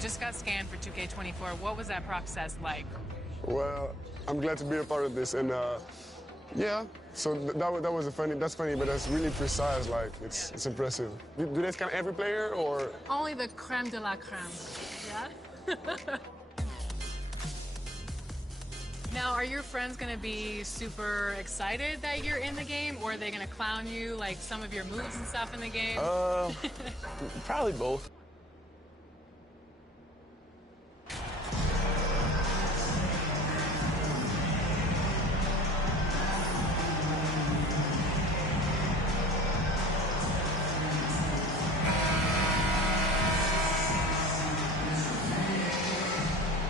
just got scanned for 2K24. What was that process like? Well, I'm glad to be a part of this, and yeah. So that was that's funny, but that's really precise. Like it's impressive. Do they scan every player or? Only the creme de la creme. Yeah. Now, are your friends going to be super excited that you're in the game, or are they going to clown you, like some of your moves and stuff in the game? Probably both.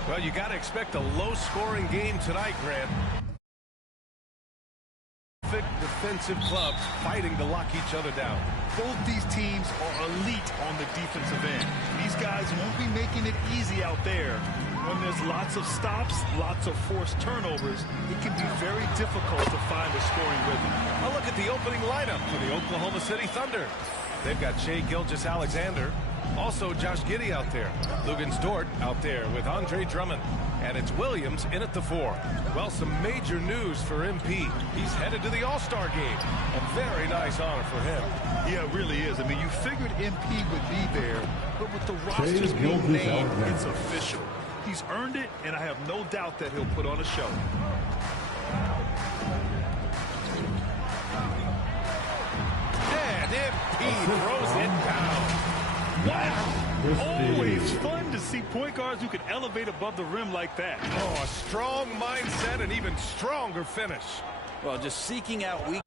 Well, you got to expect a low-scoring game tonight, Grant. Defensive clubs fighting to lock each other down. Both these teams are elite on the defensive end. These guys won't be making it easy out there. When there's lots of stops, lots of forced turnovers, it can be very difficult to find a scoring rhythm. A look at the opening lineup for the Oklahoma City Thunder. They've got Shai Gilgeous-Alexander. Also, Josh Giddey out there. Luguentz Dort out there with Andre Drummond. And it's Williams in at the 4. Well, some major news for MP. He's headed to the All-Star game. A very nice honor for him. Yeah, it really is. I mean, you figured MP would be there, but with the rosters being named, it's official. He's earned it, and I have no doubt that he'll put on a show. And MP throws it down. Wow! Always fun to see point guards who can elevate above the rim like that. Oh, a strong mindset and even stronger finish. Well, just seeking out weak.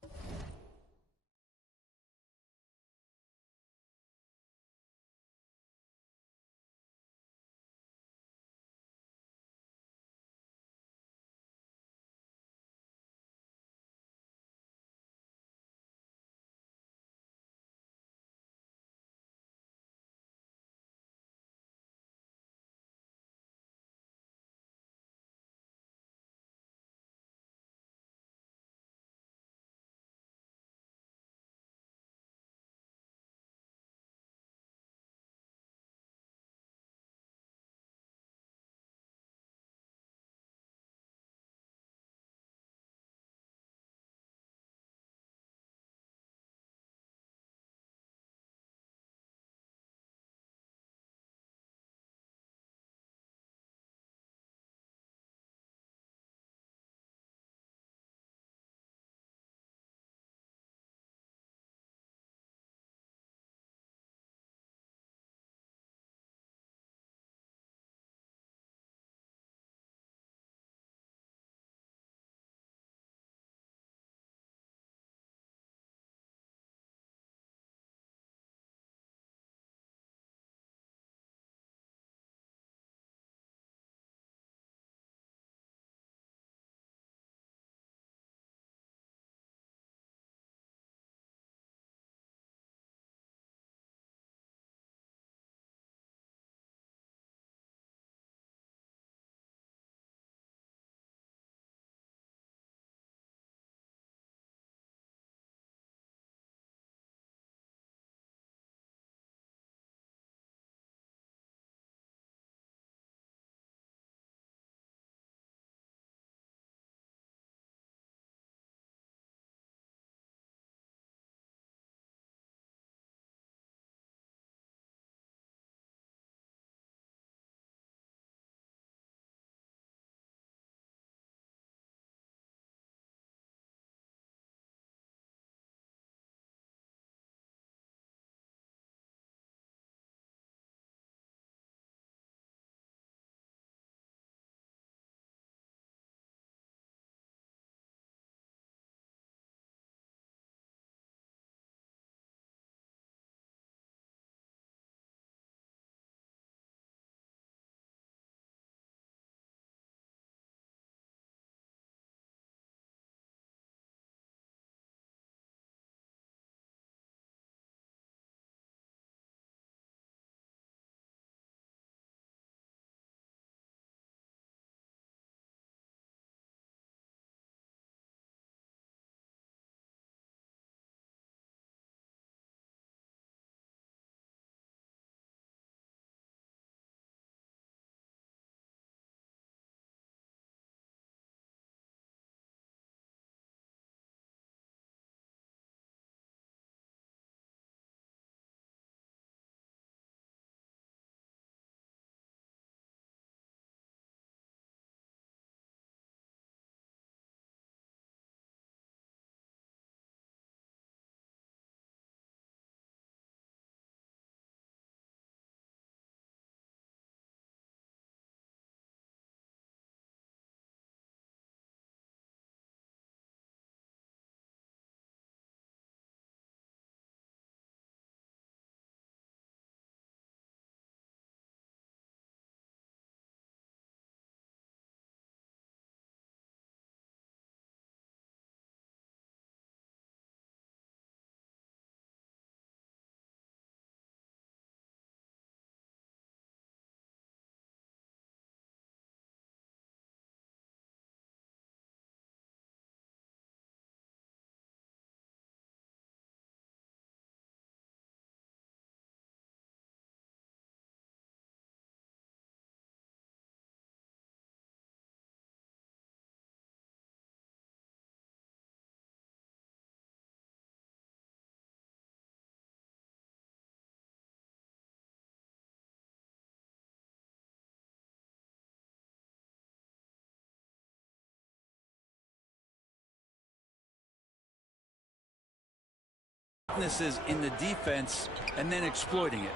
weaknesses in the defense and then exploiting it.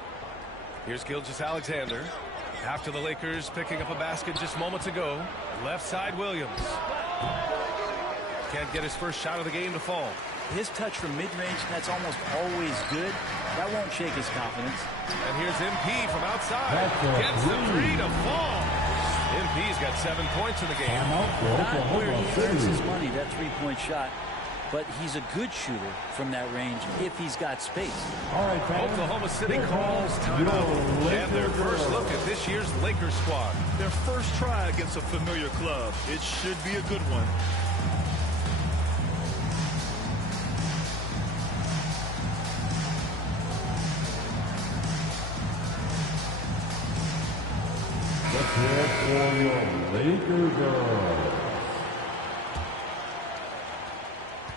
Here's Gilgeous-Alexander. After the Lakers picking up a basket just moments ago. Left side Williams. Can't get his first shot of the game to fall. His touch from mid-range, that's almost always good. That won't shake his confidence. And here's MP from outside. Gets the three to fall. MP's got 7 points in the game. Not where he earns his money, that three-point shot. But he's a good shooter from that range if he's got space. Oklahoma City calls timeout. And their first look at this year's Lakers squad. Their first try against a familiar club. It should be a good one. For your Lakers girls.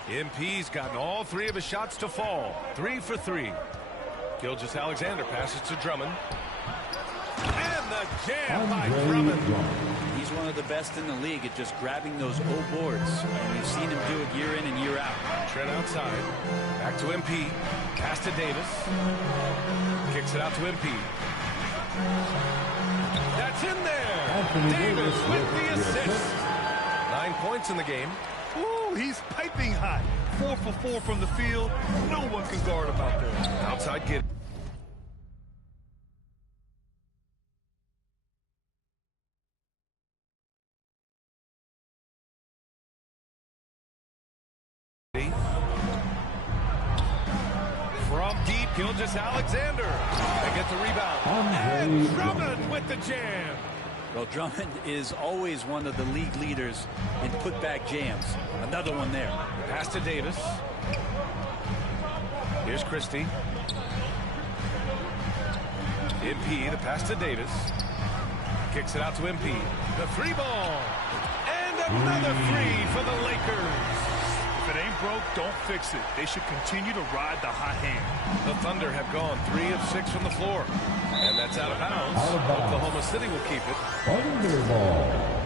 MP's gotten all 3 of his shots to fall. 3 for 3. Gilgeous-Alexander passes to Drummond. And the jam by Drummond. He's one of the best in the league at just grabbing those O boards. And we've seen him do it year in and year out. Trent outside. Back to MP. Pass to Davis. Kicks it out to MP. That's in there. Davis with the assist. 9 points in the game. Ooh, he's piping hot. 4 for 4 from the field. No one can guard him out there. Outside Giddey. From deep, Gilgeous-Alexander. They get the rebound. And Drummond with the jam. Well, Drummond is always one of the league leaders in putback jams. Another one there. Pass to Davis. Here's Christie. MP, the pass to Davis. Kicks it out to MP. The 3 ball. And another 3 for the Lakers. If it ain't broke, don't fix it. They should continue to ride the hot hand. The Thunder have gone 3 of 6 from the floor. And that's out of bounds. Oklahoma City will keep it. Thunderball.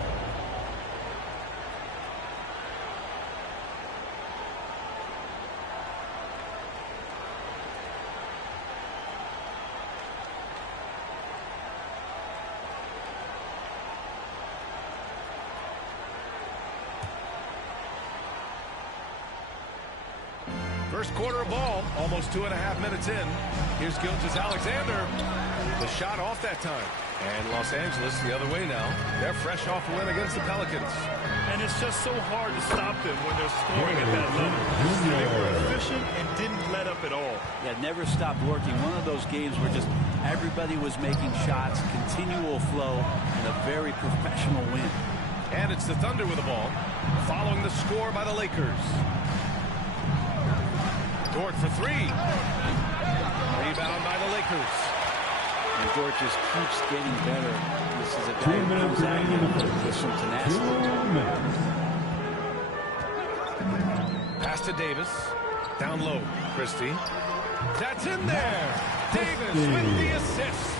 First quarter of ball, almost 2.5 minutes in. Here's Gilgeous-Alexander. The shot off that time. And Los Angeles the other way now. They're fresh off a win against the Pelicans. And it's just so hard to stop them when they're scoring at that level. They were efficient and didn't let up at all. Yeah, never stopped working. One of those games where just everybody was making shots, continual flow, and a very professional win. And it's the Thunder with the ball, following the score by the Lakers. Dort for 3. Rebound by the Lakers. And Dort just keeps getting better. This is a guy who comes out with some tenacity. Pass to Davis. Down low. Christie. That's in there. Davis with the assist.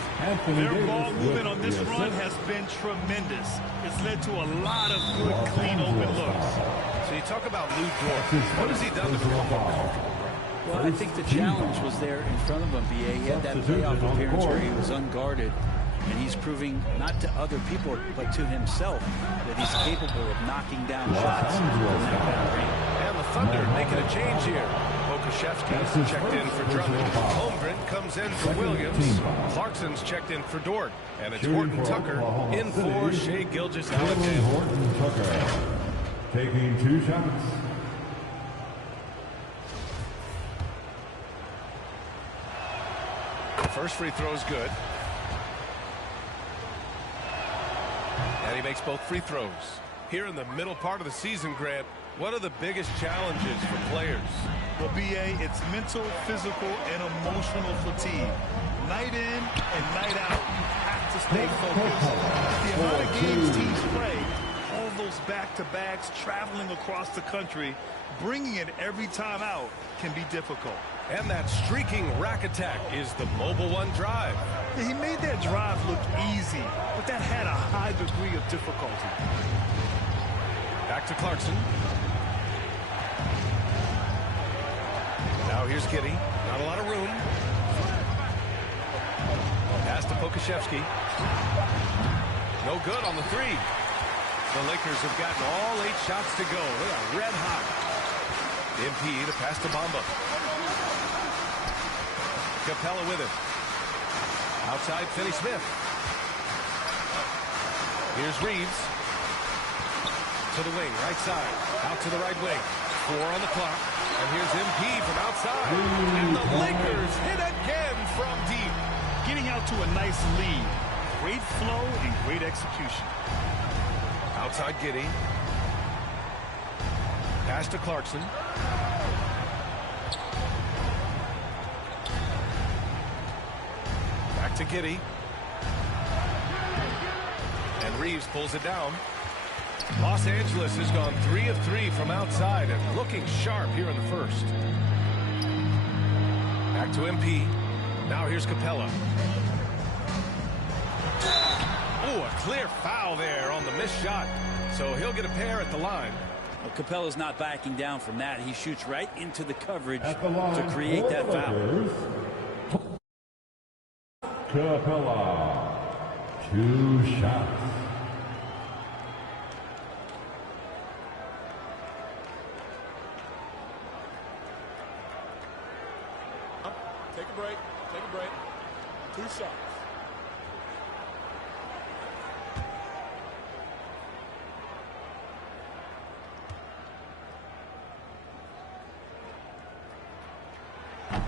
Their ball movement on this run has been tremendous. It's led to a lot of good, clean, open looks. So you talk about Lou Dort. What has he done to become more comfortable? Well, I think the challenge was there in front of him, B.A. He had that playoff appearance where he was unguarded, and he's proving not to other people, but to himself, that he's capable of knocking down shots from that kind of range. And the Thunder making a change here. Okashevsky checked in for Drummond. Holmgren comes in for Williams. Clarkson's checked in for Dort. And it's Horton Tucker in for Shai Gilgeous-Alexander. Horton Tucker taking 2 shots. First free throw is good. And he makes both free throws. Here in the middle part of the season, Grant, what are the biggest challenges for players? Well, B.A., it's mental, physical, and emotional fatigue. Night in and night out, you have to stay focused. The amount of games teams play, all those back-to-backs, traveling across the country, bringing it every time out can be difficult. And that streaking rack attack is the Mobile One drive. Yeah, he made that drive look easy, but that had a high degree of difficulty. Back to Clarkson. Now here's Giddey. Not a lot of room. Pass to Pokusevski. No good on the three. The Lakers have gotten all 8 shots to go. They are red hot. MP to pass to Bamba. Capella with it. Outside, Finney-Smith. Here's Reeves. To the wing, right side. Out to the right wing. 4 on the clock. And here's MP from outside. And the Lakers hit again from deep. Getting out to a nice lead. Great flow and great execution. Outside Giddey. Pass to Clarkson. Back to Giddey. And Reeves pulls it down. Los Angeles has gone 3 of 3 from outside and looking sharp here in the first. Back to MP. Now here's Capella. Oh, a clear foul there on the missed shot. So he'll get a pair at the line. Well, Capella's not backing down from that. He shoots right into the coverage line to create that foul. Capella, 2 shots. Take a break. Take a break. 2 shots.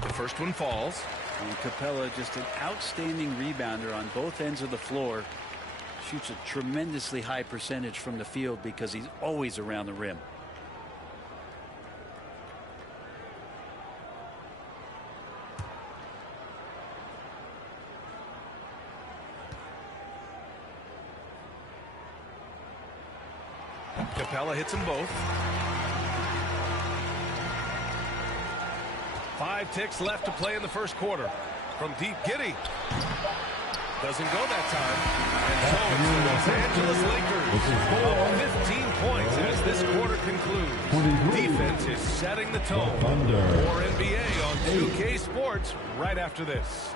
The first one falls. And Capella, just an outstanding rebounder on both ends of the floor. Shoots a tremendously high percentage from the field because he's always around the rim. Capella hits them both. 5 ticks left to play in the first quarter. From deep, Giddey. Doesn't go that time. And so it's the Los Angeles Lakers up 15 points as this quarter concludes. Defense is setting the tone. More NBA on 2K Sports right after this.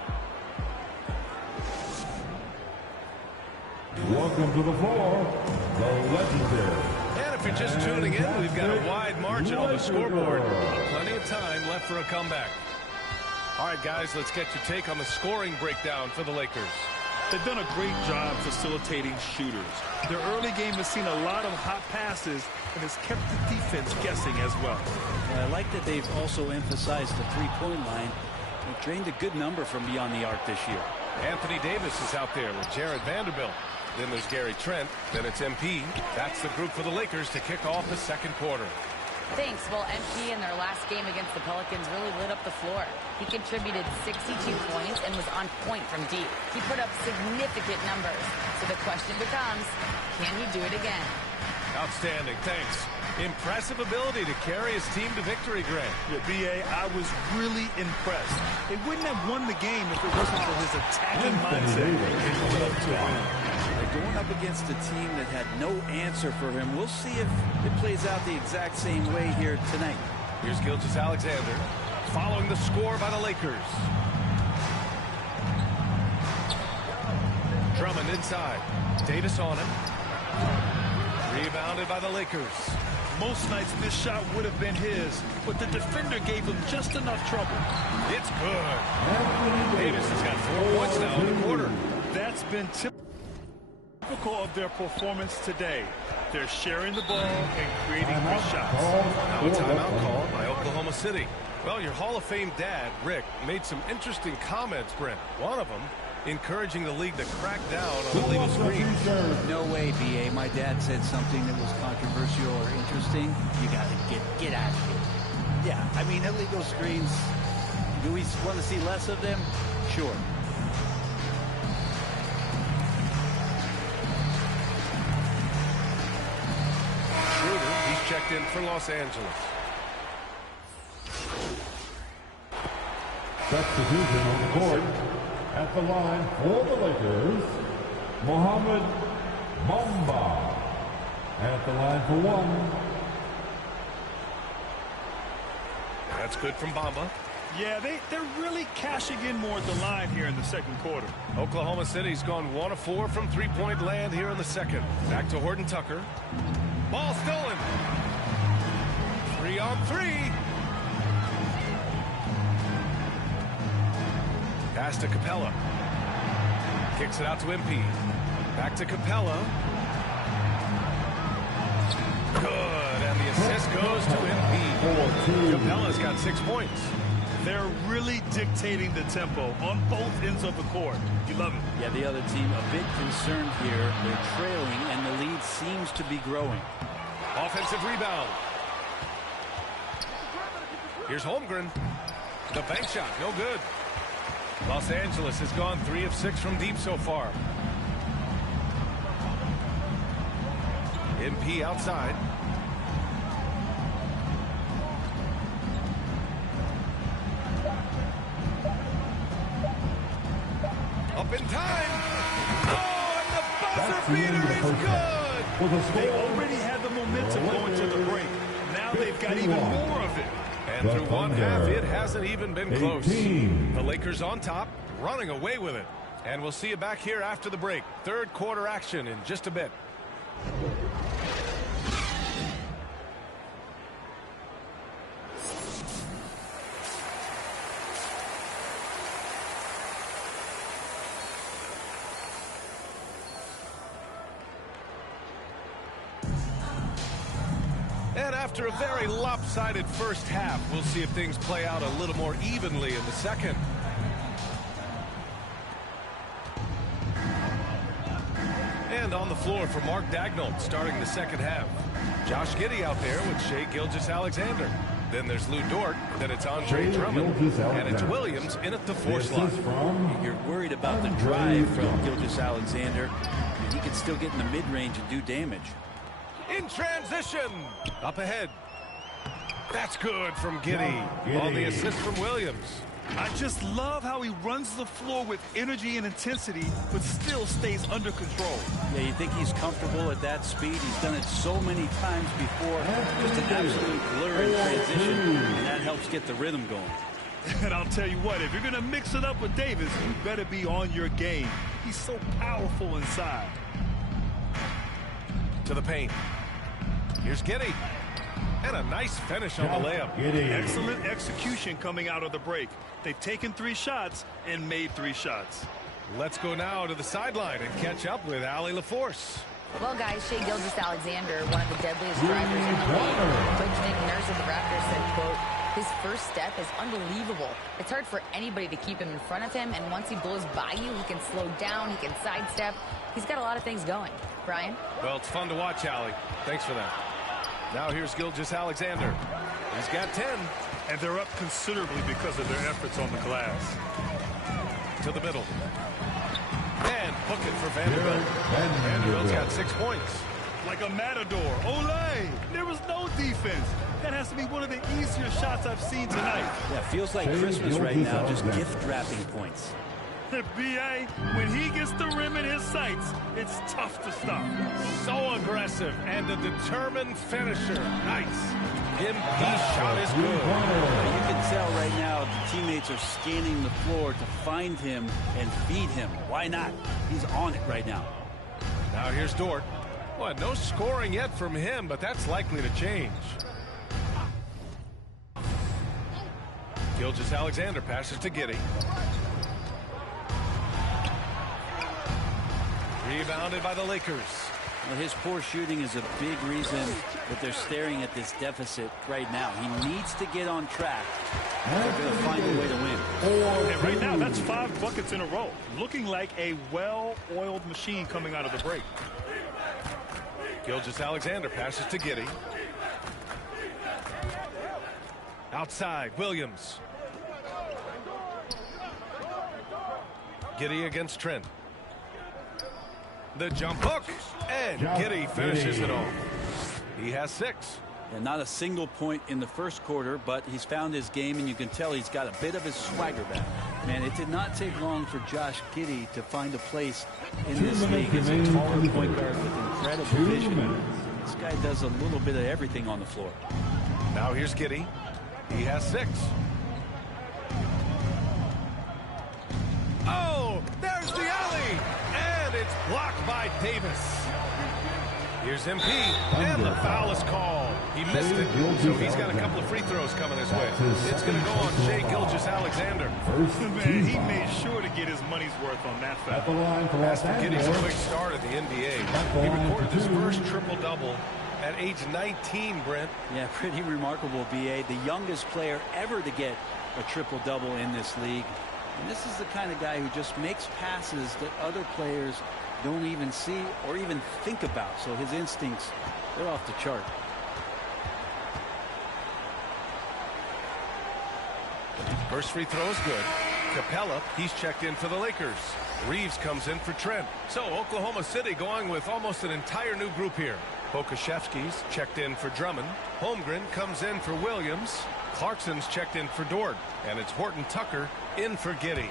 Welcome to the floor, the legendary. And if you're just tuning in, we've got a wide margin on the scoreboard. Plenty of time left for a comeback. All right, guys, let's get your take on the scoring breakdown for the Lakers. They've done a great job facilitating shooters. Their early game has seen a lot of hot passes and has kept the defense guessing as well. I like that they've also emphasized the three-point line. They've drained a good number from beyond the arc this year. Anthony Davis is out there with Jared Vanderbilt. Then there's Gary Trent. Then it's MP. That's the group for the Lakers to kick off the second quarter. Thanks. Well, MP in their last game against the Pelicans really lit up the floor. He contributed 62 points and was on point from deep. He put up significant numbers. So the question becomes, can he do it again? Outstanding. Thanks. Impressive ability to carry his team to victory, Grant. Yeah, B.A., I was really impressed. They wouldn't have won the game if it wasn't for his attacking mindset and put up to win. Going up against a team that had no answer for him. We'll see if it plays out the exact same way here tonight. Here's Gilgeous-Alexander following the score by the Lakers. Drummond inside. Davis on him. Rebounded by the Lakers. Most nights this shot would have been his, but the defender gave him just enough trouble. It's good. Davis has got 4 points now in the quarter. That's been typical of their performance today. They're sharing the ball and creating good shots. Now a timeout call by Oklahoma City. Well, your Hall of Fame dad, Rick, made some interesting comments, Brent. One of them encouraging the league to crack down on illegal screens. No way, B.A. My dad said something that was controversial or interesting. You got to get out of here. Yeah, I mean, illegal screens, do we want to see less of them? Sure. He's checked in for Los Angeles. Substitution on the court. At the line for the Lakers, Mohamed Bamba. At the line for 1. That's good from Bamba. Yeah, they're really cashing in more at the line here in the second quarter. Oklahoma City's gone 1 of 4 from three-point land here in the second. Back to Horton Tucker. Ball stolen. 3-on-3. Pass to Capella. Kicks it out to MP. Back to Capella. Good, and the assist goes to MP. Capella's got 6 points. They're really dictating the tempo on both ends of the court. You love it. Yeah, the other team a bit concerned here. They're trailing, and the lead seems to be growing. Offensive rebound. Here's Holmgren. The bank shot, no good. Los Angeles has gone 3 of 6 from deep so far. MP outside. Up in time. Oh, and the buzzer beater is good. They already had the momentum going to the break. Now they've got even more of it. And through one half, it hasn't even been close. The Lakers on top, running away with it. And we'll see you back here after the break. Third quarter action in just a bit. And after a very lopsided first half, we'll see if things play out a little more evenly in the second. And on the floor for Mark Daigneault starting the second half. Josh Giddey out there with Shai Gilgeous-Alexander. Then there's Lou Dort. Then it's Andre Drummond. And it's Williams in at the 4 slot. You're worried about the drive from Gilgeous-Alexander. He can still get in the mid-range and do damage. In transition. Up ahead. That's good from Giddey. On the assist from Williams. I just love how he runs the floor with energy and intensity, but still stays under control. Yeah, you think he's comfortable at that speed? He's done it so many times before. Just an absolute blur in transition, and that helps get the rhythm going. And I'll tell you what, if you're going to mix it up with Davis, you better be on your game. He's so powerful inside. To the paint. Here's Giddey. And a nice finish on the layup. Excellent execution coming out of the break. They've taken 3 shots and made 3 shots. Let's go now to the sideline and catch up with Allie LaForce. Well, guys, Shai Gilgeous-Alexander, one of the deadliest drivers in the league. Coach Nick Nurse of the Raptors said, quote, his first step is unbelievable. It's hard for anybody to keep him in front of him, and once he blows by you, he can slow down, he can sidestep. He's got a lot of things going. Brian? Well, it's fun to watch, Allie. Thanks for that. Now here's Gilgeous-Alexander. He's got 10. And they're up considerably because of their efforts on the glass. To the middle. And book it for Vanderbilt. Vanderbilt's got 6 points. Like a matador. Olay! There was no defense. That has to be one of the easier shots I've seen tonight. Yeah, feels like Christmas right now, just gift wrapping points. B.A., when he gets the rim in his sights, it's tough to stop. So aggressive and a determined finisher. Nice. MP shot is good. You can tell right now the teammates are scanning the floor to find him and feed him. Why not? He's on it right now. Now here's Dort. Well, no scoring yet from him, but that's likely to change. Gilgeous-Alexander passes to Giddey. Rebounded by the Lakers. Well, his poor shooting is a big reason that they're staring at this deficit right now. He needs to get on track. They're going to find a way to win. And right now, that's 5 buckets in a row. Looking like a well-oiled machine coming out of the break. Gilgeous-Alexander passes to Giddey. Outside, Williams. Giddey against Trent. The jump hook, and Giddey finishes it off. He has 6. And not a single point in the first quarter, but he's found his game, and you can tell he's got a bit of his swagger back. Man, it did not take long for Josh Giddey to find a place in this league as a taller point guard with incredible vision. This guy does a little bit of everything on the floor. Now here's Giddey. He has 6. Oh, there's the alley, and it's blocked by Davis. Here's MP, and the foul is called. He missed it, so he's got a couple of free throws coming his way. It's going to go on Shai Gilgeous-Alexander. Man, he made sure to get his money's worth on that foul. As for getting a quick start at the NBA, he recorded his first triple-double at age 19, Brent. Yeah, pretty remarkable, B.A. The youngest player ever to get a triple-double in this league. And this is the kind of guy who just makes passes that other players don't even see or even think about. So his instincts, they're off the chart. First free throw is good. Capella, he's checked in for the Lakers. Reeves comes in for Trent. So Oklahoma City going with almost an entire new group here. Pokusevski's checked in for Drummond. Holmgren comes in for Williams. Clarkson's checked in for Dort. And it's Horton Tucker in for Giddey.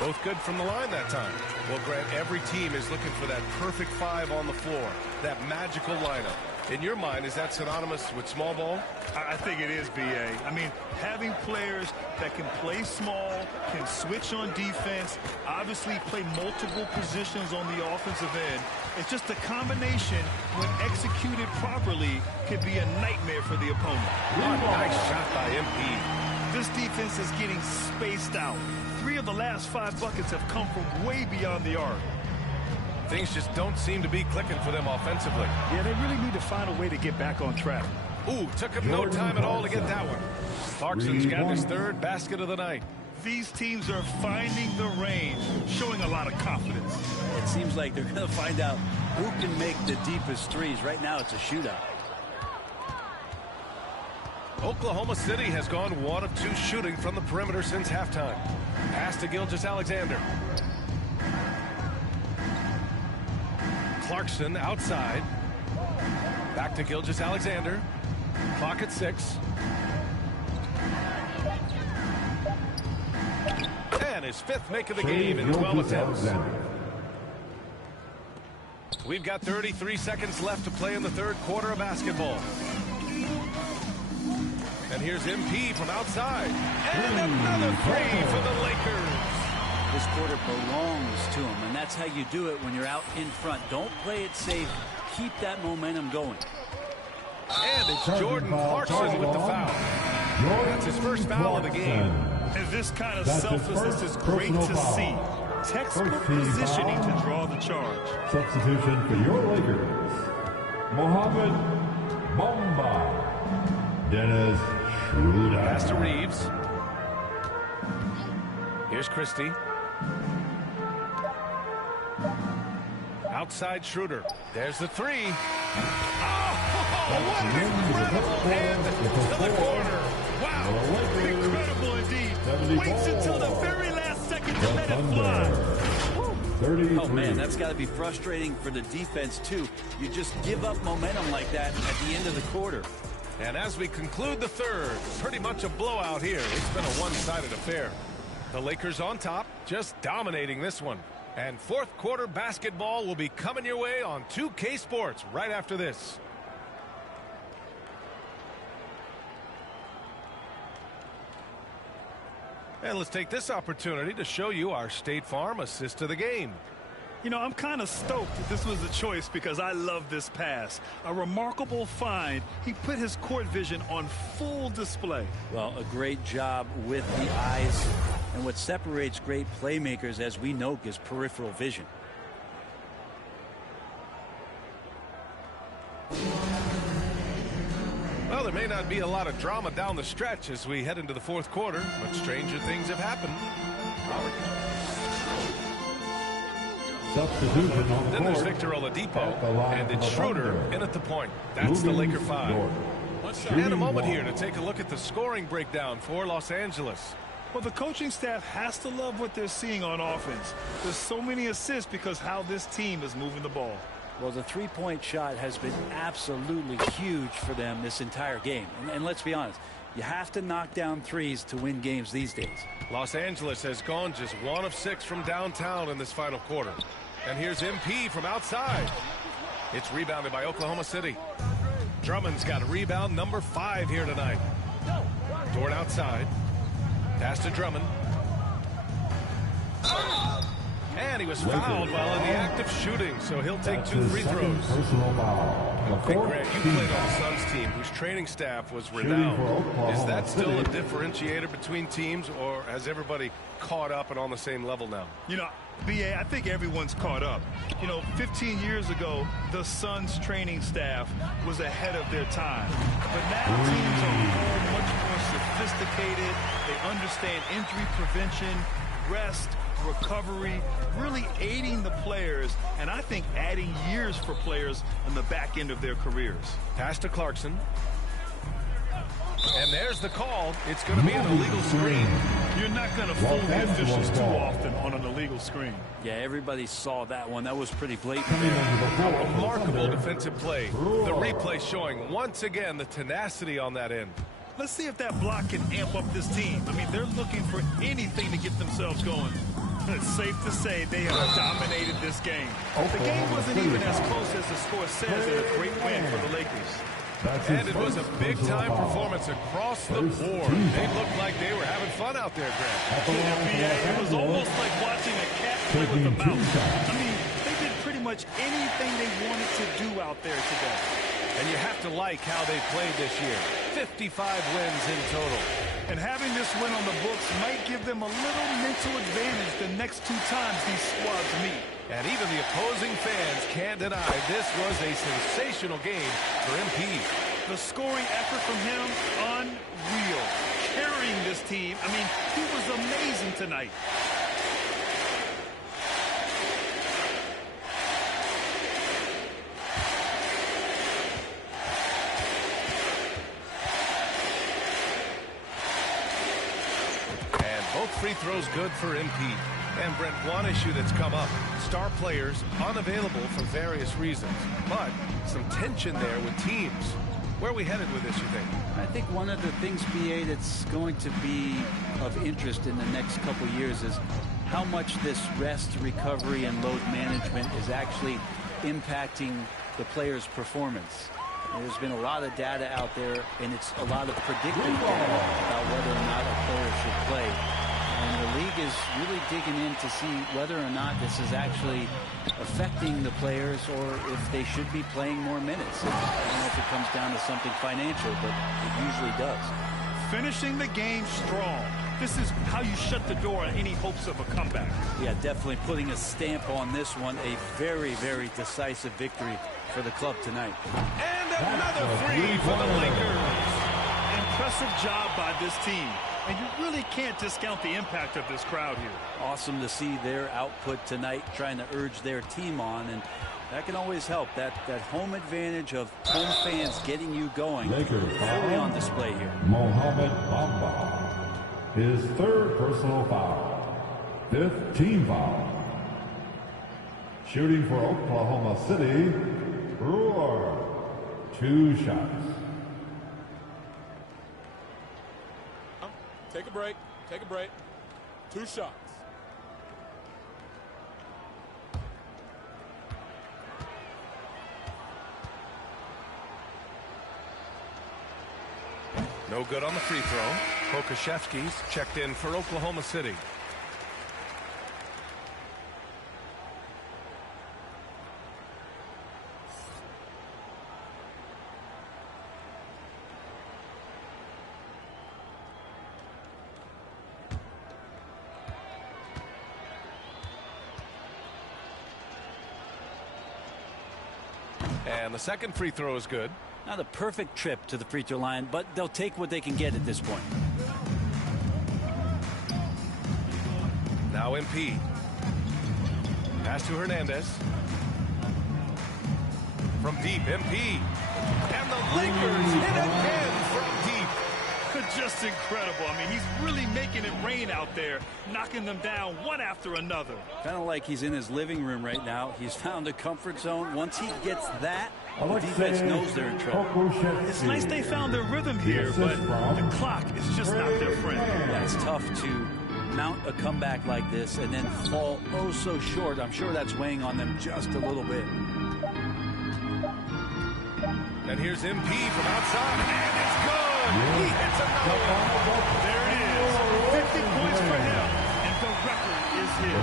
Both good from the line that time. Well, Grant, every team is looking for that perfect 5 on the floor, that magical lineup. In your mind, is that synonymous with small ball? I think it is, B.A. I mean, having players that can play small, can switch on defense, obviously play multiple positions on the offensive end. It's just a combination, when executed properly, could be a nightmare for the opponent. Nice shot by MP. This defense is getting spaced out. 3 of the last 5 buckets have come from way beyond the arc. Things just don't seem to be clicking for them offensively. Yeah, they really need to find a way to get back on track. Ooh, took him no time at all to get that one. Clarkson's got his 3rd basket of the night. These teams are finding the range, showing a lot of confidence. It seems like they're going to find out who can make the deepest threes. Right now, it's a shootout. Oklahoma City has gone 1 of 2 shooting from the perimeter since halftime. Pass to Gilgeous-Alexander. Clarkson outside. Back to Gilgeous-Alexander. Clock at 6. And his 5th make of the game in 12 attempts. We've got 33 seconds left to play in the 3rd quarter of basketball. And here's MP from outside. And another 3 for the Lakers. This quarter belongs to him, and that's how you do it when you're out in front. Don't play it safe. Keep that momentum going. And it's Jordan Clarkson with the foul. That's his first foul of the game. And this kind of selflessness is great to see. Textbook positioning to draw the charge. Substitution for your Lakers, Mohamed Bamba. Dennis Schroeder. Pass to Reeves. Here's Christie. Outside Schroeder. There's the 3. Oh, what an incredible hand to the corner. Wow, incredible indeed. Waits until the very last second to let it fly. Oh, man, that's got to be frustrating for the defense, too. You just give up momentum like that at the end of the quarter. And as we conclude the 3rd, pretty much a blowout here. It's been a one-sided affair. The Lakers on top, just dominating this one. And 4th quarter basketball will be coming your way on 2K Sports right after this. And let's take this opportunity to show you our State Farm assist to the game. You know, I'm kind of stoked that this was a choice because I love this pass. A remarkable find. He put his court vision on full display. Well, a great job with the eyes. And what separates great playmakers, as we know, is peripheral vision. Well, there may not be a lot of drama down the stretch as we head into the 4th quarter, but stranger things have happened. Substitution on the Then there's court. Victor Oladipo, and it's Schroeder in at the point. That's the Laker 5. And a moment here to take a look at the scoring breakdown for Los Angeles. Well, the coaching staff has to love what they're seeing on offense. There's so many assists because how this team is moving the ball. Well, the three-point shot has been absolutely huge for them this entire game. And let's be honest, you have to knock down threes to win games these days. Los Angeles has gone just 1 of 6 from downtown in this final quarter. And here's MP from outside. It's rebounded by Oklahoma City. Drummond's got rebound number 5 here tonight. Dort outside. Pass to Drummond. And he was fouled while in the act of shooting, so he'll take 2 free throws. Hey, Grant, you played on the Suns team whose training staff was renowned. Is that still a differentiator between teams, or has everybody caught up and on the same level now? You know, B.A., I think everyone's caught up. You know, 15 years ago, the Suns training staff was ahead of their time. But now teams are much more sophisticated. They understand injury prevention, rest, recovery, really aiding the players, and I think adding years for players on the back end of their careers. Pass to Clarkson. And there's the call. It's going to be an illegal screen. You're not going to fool the officials too often on an illegal screen. Yeah, everybody saw that one. That was pretty blatant. A remarkable defensive play. The replay showing once again the tenacity on that end. Let's see if that block can amp up this team. I mean, they're looking for anything to get themselves going. It's safe to say they have dominated this game. The game wasn't even as close as the score says, and a great win for the Lakers. And it was a big-time performance across the board. They looked like they were having fun out there, Grant. It was almost like watching a cat play with a mouse. I mean, they did pretty much anything they wanted to do out there today. And you have to like how they played this year. 55 wins in total. And having this win on the books might give them a little mental advantage the next 2 times these squads meet. And even the opposing fans can't deny this was a sensational game for MP. The scoring effort from him, unreal. Carrying this team. I mean, he was amazing tonight. Both free throws good for MP. And Brent, one issue that's come up, star players unavailable for various reasons, but some tension there with teams. Where are we headed with this, you think? I think one of the things, BA, that's going to be of interest in the next couple years is how much this rest, recovery, and load management is actually impacting the player's performance. There's been a lot of data out there, and it's a lot of predictive data about whether or not a player should play. And the league is really digging in to see whether or not this is actually affecting the players or if they should be playing more minutes. I don't know if it comes down to something financial, but it usually does. Finishing the game strong. This is how you shut the door on any hopes of a comeback. Yeah, definitely putting a stamp on this one. A very, very decisive victory for the club tonight. And another three for the Lakers. Impressive job by this team. And you really can't discount the impact of this crowd here. Awesome to see their output tonight, trying to urge their team on, and that can always help. That home advantage of home fans getting you going, fully on display here. Mohamed Bamba, his 3rd personal foul, 5th team foul. Shooting for Oklahoma City, Brewer, 2 shots. Take a break. Take a break. 2 shots. No good on the free throw. Pokusevski's checked in for Oklahoma City. And the second free throw is good. Not a perfect trip to the free throw line, but they'll take what they can get at this point. Now MP. Pass to Hernandez. From deep, MP. And the Lakers hit again from deep. Just incredible. I mean, he's really making it rain out there, knocking them down one after another. Kind of like he's in his living room right now. He's found a comfort zone. Once he gets that, the defense knows they're in trouble. It's nice they found their rhythm here, but the clock is just not their friend. Yeah, it's tough to mount a comeback like this and then fall oh so short. I'm sure that's weighing on them just a little bit. And here's MP from outside, and it's good. He hits another one. There it is. 50 points for him, and the record is his.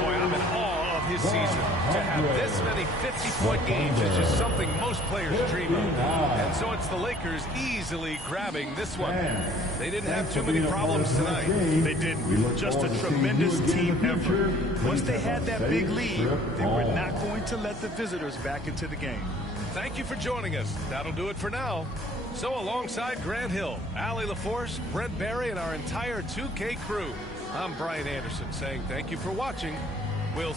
Boy, I'm in awe of his season. To have this many 50-point games is just something most players dream of. And so it's the Lakers easily grabbing this one. They didn't have too many problems tonight. They didn't. Just a tremendous team effort. Once they had that big lead, they were not going to let the visitors back into the game. Thank you for joining us. That'll do it for now. So alongside Grant Hill, Allie LaForce, Brent Barry, and our entire 2K crew, I'm Brian Anderson saying thank you for watching. We'll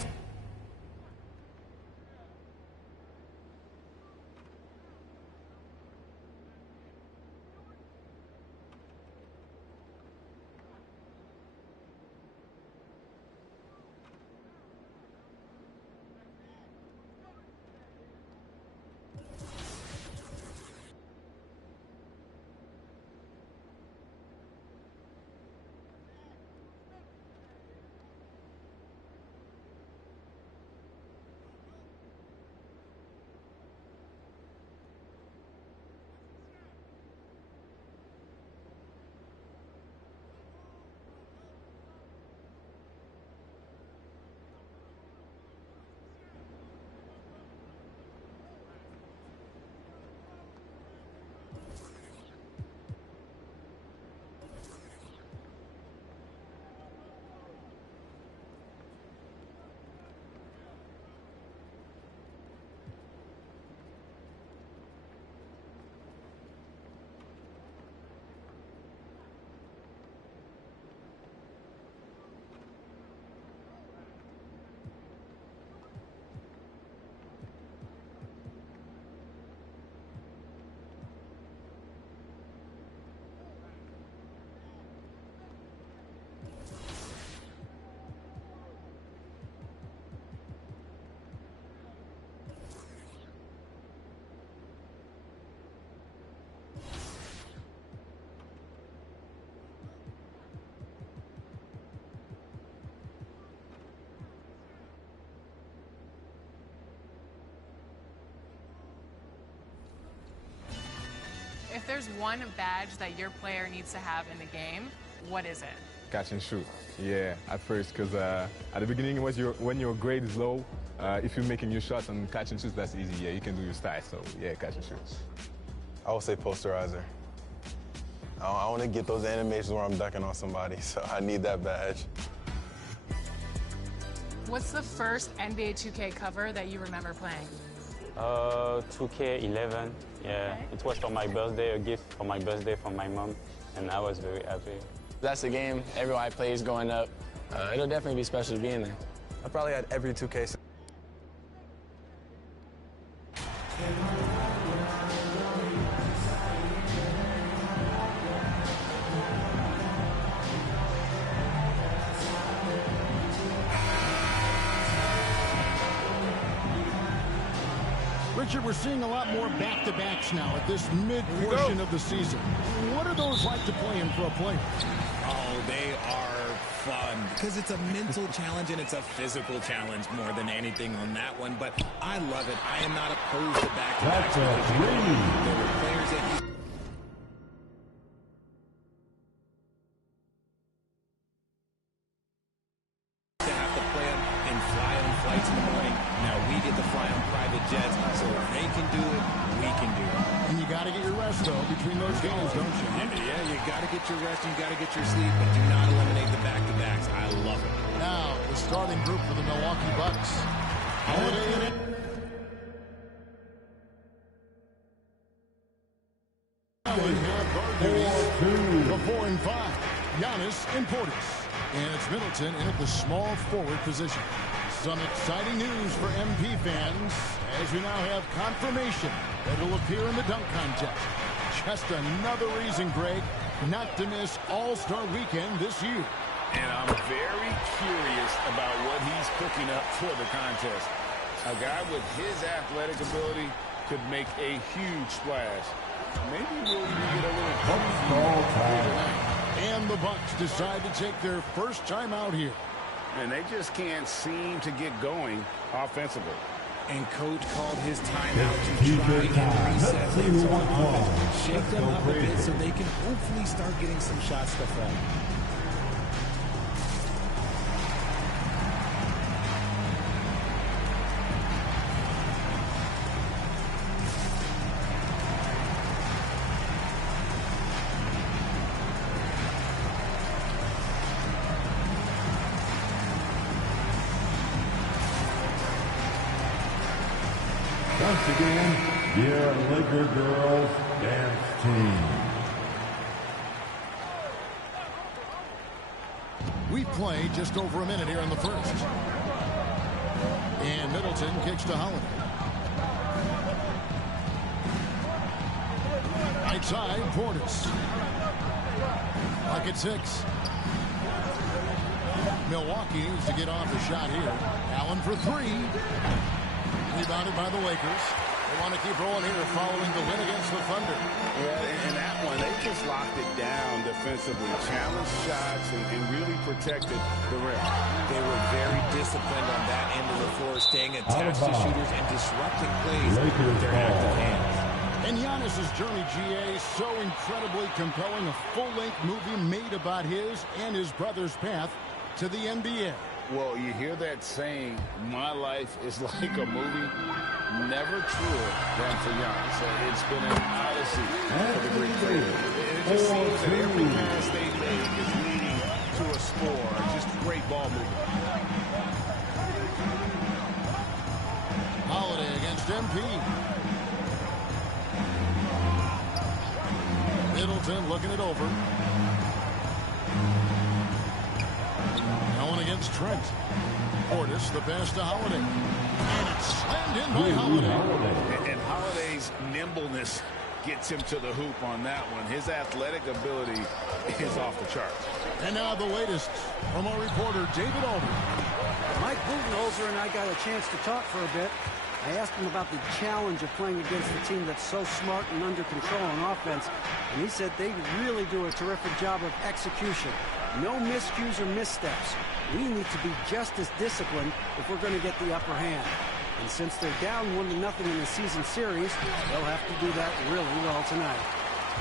If there's one badge that your player needs to have in the game, what is it? Catch and shoot. Yeah, at first, because at the beginning, when your grade is low, if you're making your shots on catch and shoot, that's easy. Yeah, you can do your style. So, yeah, catch and shoot. I would say posterizer. I want to get those animations where I'm dunking on somebody, so I need that badge. What's the first NBA 2K cover that you remember playing? 2K11. Yeah, it was for my birthday, a gift for my birthday from my mom, and I was very happy. That's the game everyone I plays growing up. It'll definitely be special to be in there. I probably had every 2K. Richard, we're seeing a lot more back-to-backs now at this mid-portion of the season. What are those like to play in for a player? Oh, they are fun because it's a mental challenge and it's a physical challenge more than anything on that one. But I love it. I am not opposed to back-to-backs. There were players that between those games, don't you? Yeah, you got to get your rest, you got to get your sleep, but do not eliminate the back-to-backs. I love it. Now, the starting group for the Milwaukee Bucks. Holiday in it. The 4 and 5. Giannis and Portis. And it's Middleton in at the small forward position. Some exciting news for MP fans as we now have confirmation that he'll appear in the dunk contest. Just another reason, Greg, not to miss All-Star Weekend this year. And I'm very curious about what he's cooking up for the contest. A guy with his athletic ability could make a huge splash. Maybe we'll even get a little And the Bucks decide to take their first time out here. And they just can't seem to get going offensively. And coach called his timeout to try and reset things on offense. Shake them up a bit so they can hopefully start getting some shots to fall. Once again, your Laker girls dance team. We play just over a minute here in the first. And Middleton kicks to Holiday. Right side, Portis. Bucket 6. Milwaukee needs to get off the shot here. Allen for 3. Rebounded by the Lakers. They want to keep rolling here following the win against the Thunder. Yeah, in that one, they just locked it down defensively, challenged shots, and really protected the rim. They were very disciplined on that end of the floor, staying attached to shooters and disrupting plays with their active hands. And Giannis's journey, GA, so incredibly compelling. A full-length movie made about his and his brother's path to the NBA. Well, you hear that saying, my life is like a movie. Never truer than for Giannis. So it's been an odyssey for the Greek player. It just seems that every pass they make is leading to a score. Just great ball movement. Holiday against MP. Middleton looking it over. Allen against Trent. Portis, the pass to Holiday. And it's slammed in by Holiday. And Holiday's nimbleness gets him to the hoop on that one. His athletic ability is off the charts. And now the latest from our reporter, David Aldridge. Mike Budenholzer and I got a chance to talk for a bit. I asked him about the challenge of playing against a team that's so smart and under control on offense. And he said they really do a terrific job of execution. No miscues or missteps. We need to be just as disciplined if we're going to get the upper hand. And since they're down 1-0 in the season series, they'll have to do that really well tonight.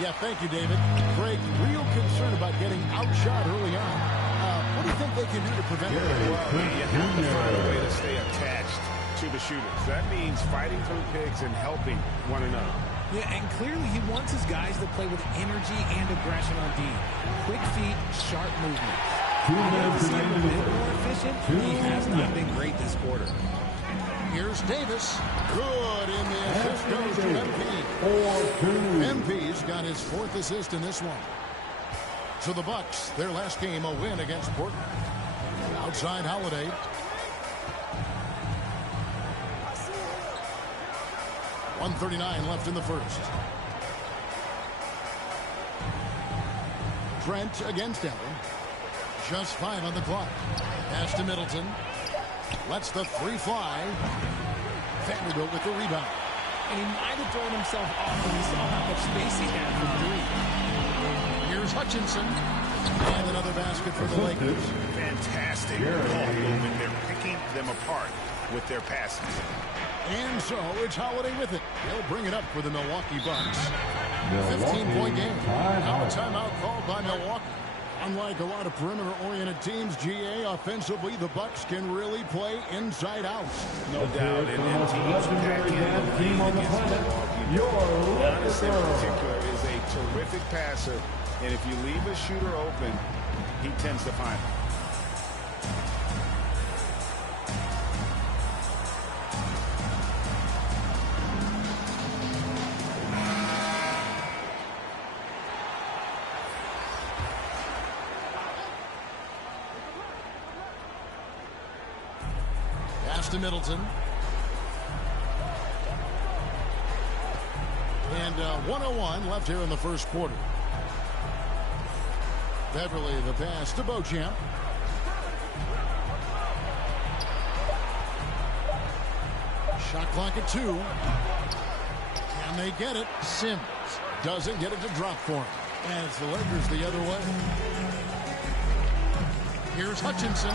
Yeah, thank you, David. Greg, real concern about getting outshot early on. What do you think they can do to prevent it? Well, you have to find a way to stay attached to the shooters. That means fighting through picks and helping one another. Yeah, and clearly he wants his guys to play with energy and aggression on D. Quick feet, sharp movement. He's a bit more efficient. He has not been great this quarter. Here's Davis. Good in the assist goes to MP. MP's got his 4th assist in this one. So the Bucks, their last game, a win against Portland. Outside Holiday. .139 left in the first. Trent against Allen. Just 5 on the clock. Pass to Middleton. Lets the 3 fly. Vanderbilt with the rebound. And he might have thrown himself off when he saw how much space he had for 3. Here's Hutchinson. And another basket for the Lakers. Fantastic ball movement. They're picking them apart with their passes. And so it's Holiday with it. They'll bring it up for the Milwaukee Bucks. 15-point game. Now a timeout called by Milwaukee. Unlike a lot of perimeter-oriented teams, GA, offensively, the Bucks can really play inside out. No doubt. And teams pack in the lead against Milwaukee. Giannis in particular is a terrific passer. And if you leave a shooter open, he tends to find it. to Middleton. And 1:01 left here in the first quarter. Beverly the pass to Beauchamp. Shot clock at 2. Can they get it? Sims doesn't get it to drop for him. And it's the Lakers the other way. Here's Hutchinson.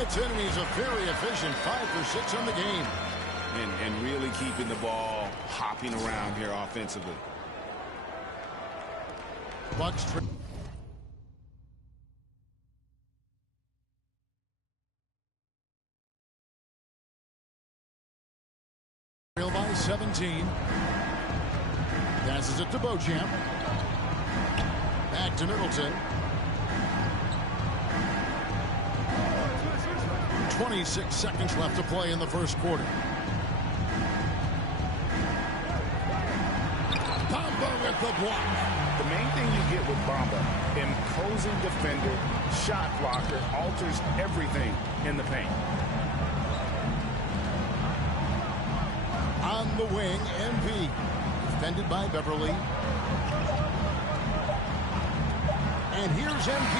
It's in, and he's a very efficient 5 for 6 on the game. And really keeping the ball hopping around here offensively. Bucks trail by 17. Passes it to Beauchamp. Back to Middleton. 26 seconds left to play in the first quarter. Bamba with the block. The main thing you get with Bamba, imposing defender, shot blocker, alters everything in the paint. On the wing, MP. Defended by Beverly. And here's MP.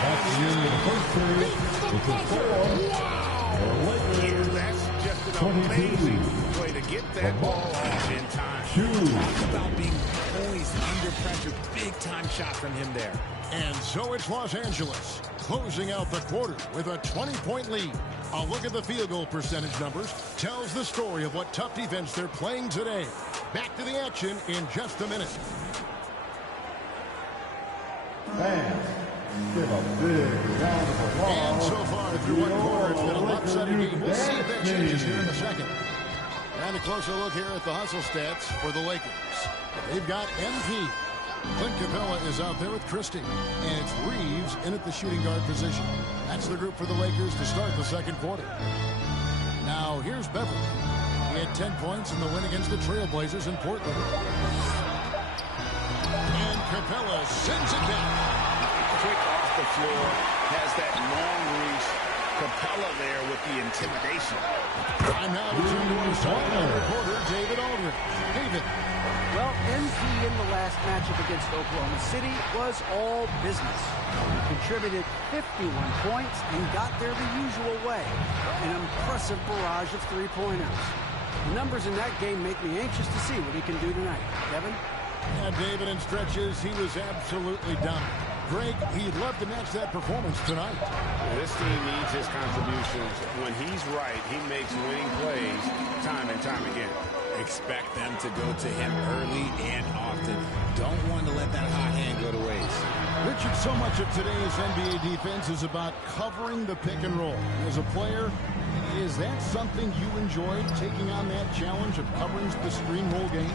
That's the end of the first period. It's a score. That's just an amazing way to get that ball off in time. Talk about being poised under pressure. Big time shot from him there. And so it's Los Angeles closing out the quarter with a 20-point lead. A look at the field goal percentage numbers tells the story of what tough defense they're playing today. Back to the action in just a minute. Fans, give a big round of applause. And so far through one quarter, it's been a lopsided game. We'll see if that changes here in a second. And a closer look here at the hustle stats for the Lakers. They've got MP. Clint Capella is out there with Christie. And it's Reeves in at the shooting guard position. That's the group for the Lakers to start the second quarter. Now here's Beverly. He had 10 points in the win against the Trailblazers in Portland. And Capella sends it down. Quick off the floor, has that long reach. Capella there with the intimidation. I'm now returning to our sideline reporter, David Aldridge. David. Well, MP in the last matchup against Oklahoma City was all business. He contributed 51 points and got there the usual way. An impressive barrage of three-pointers. The numbers in that game make me anxious to see what he can do tonight. Kevin? Yeah, David, in stretches, he was absolutely dominant. Greg, he'd love to match that performance tonight. This team needs his contributions. When he's right, he makes winning plays time and time again. Expect them to go to him early and often. Don't want to let that hot hand go to waste. Richard, so much of today's NBA defense is about covering the pick and roll. As a player, is that something you enjoyed, taking on that challenge of covering the screen roll game?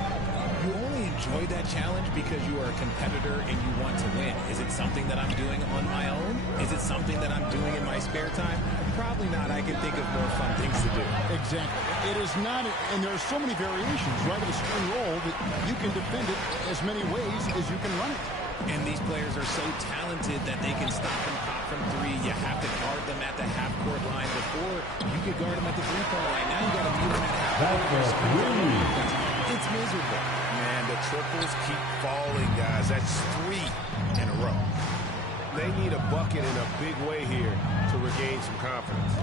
You only enjoy that challenge because you are a competitor and you want to win. Is it something that I'm doing on my own? Is it something that I'm doing in my spare time? Probably not. I can think of more fun things to do. Exactly. It is not, and there are so many variations, right, of the screen roll that you can defend it as many ways as you can run it. And these players are so talented that they can stop and pop from three. You have to guard them at the half-court line. Before, you could guard them at the three-point line. Now you got to mute them at half-court. It's miserable. Man, the triples keep falling, guys. That's 3 in a row. They need a bucket in a big way here to regain some confidence.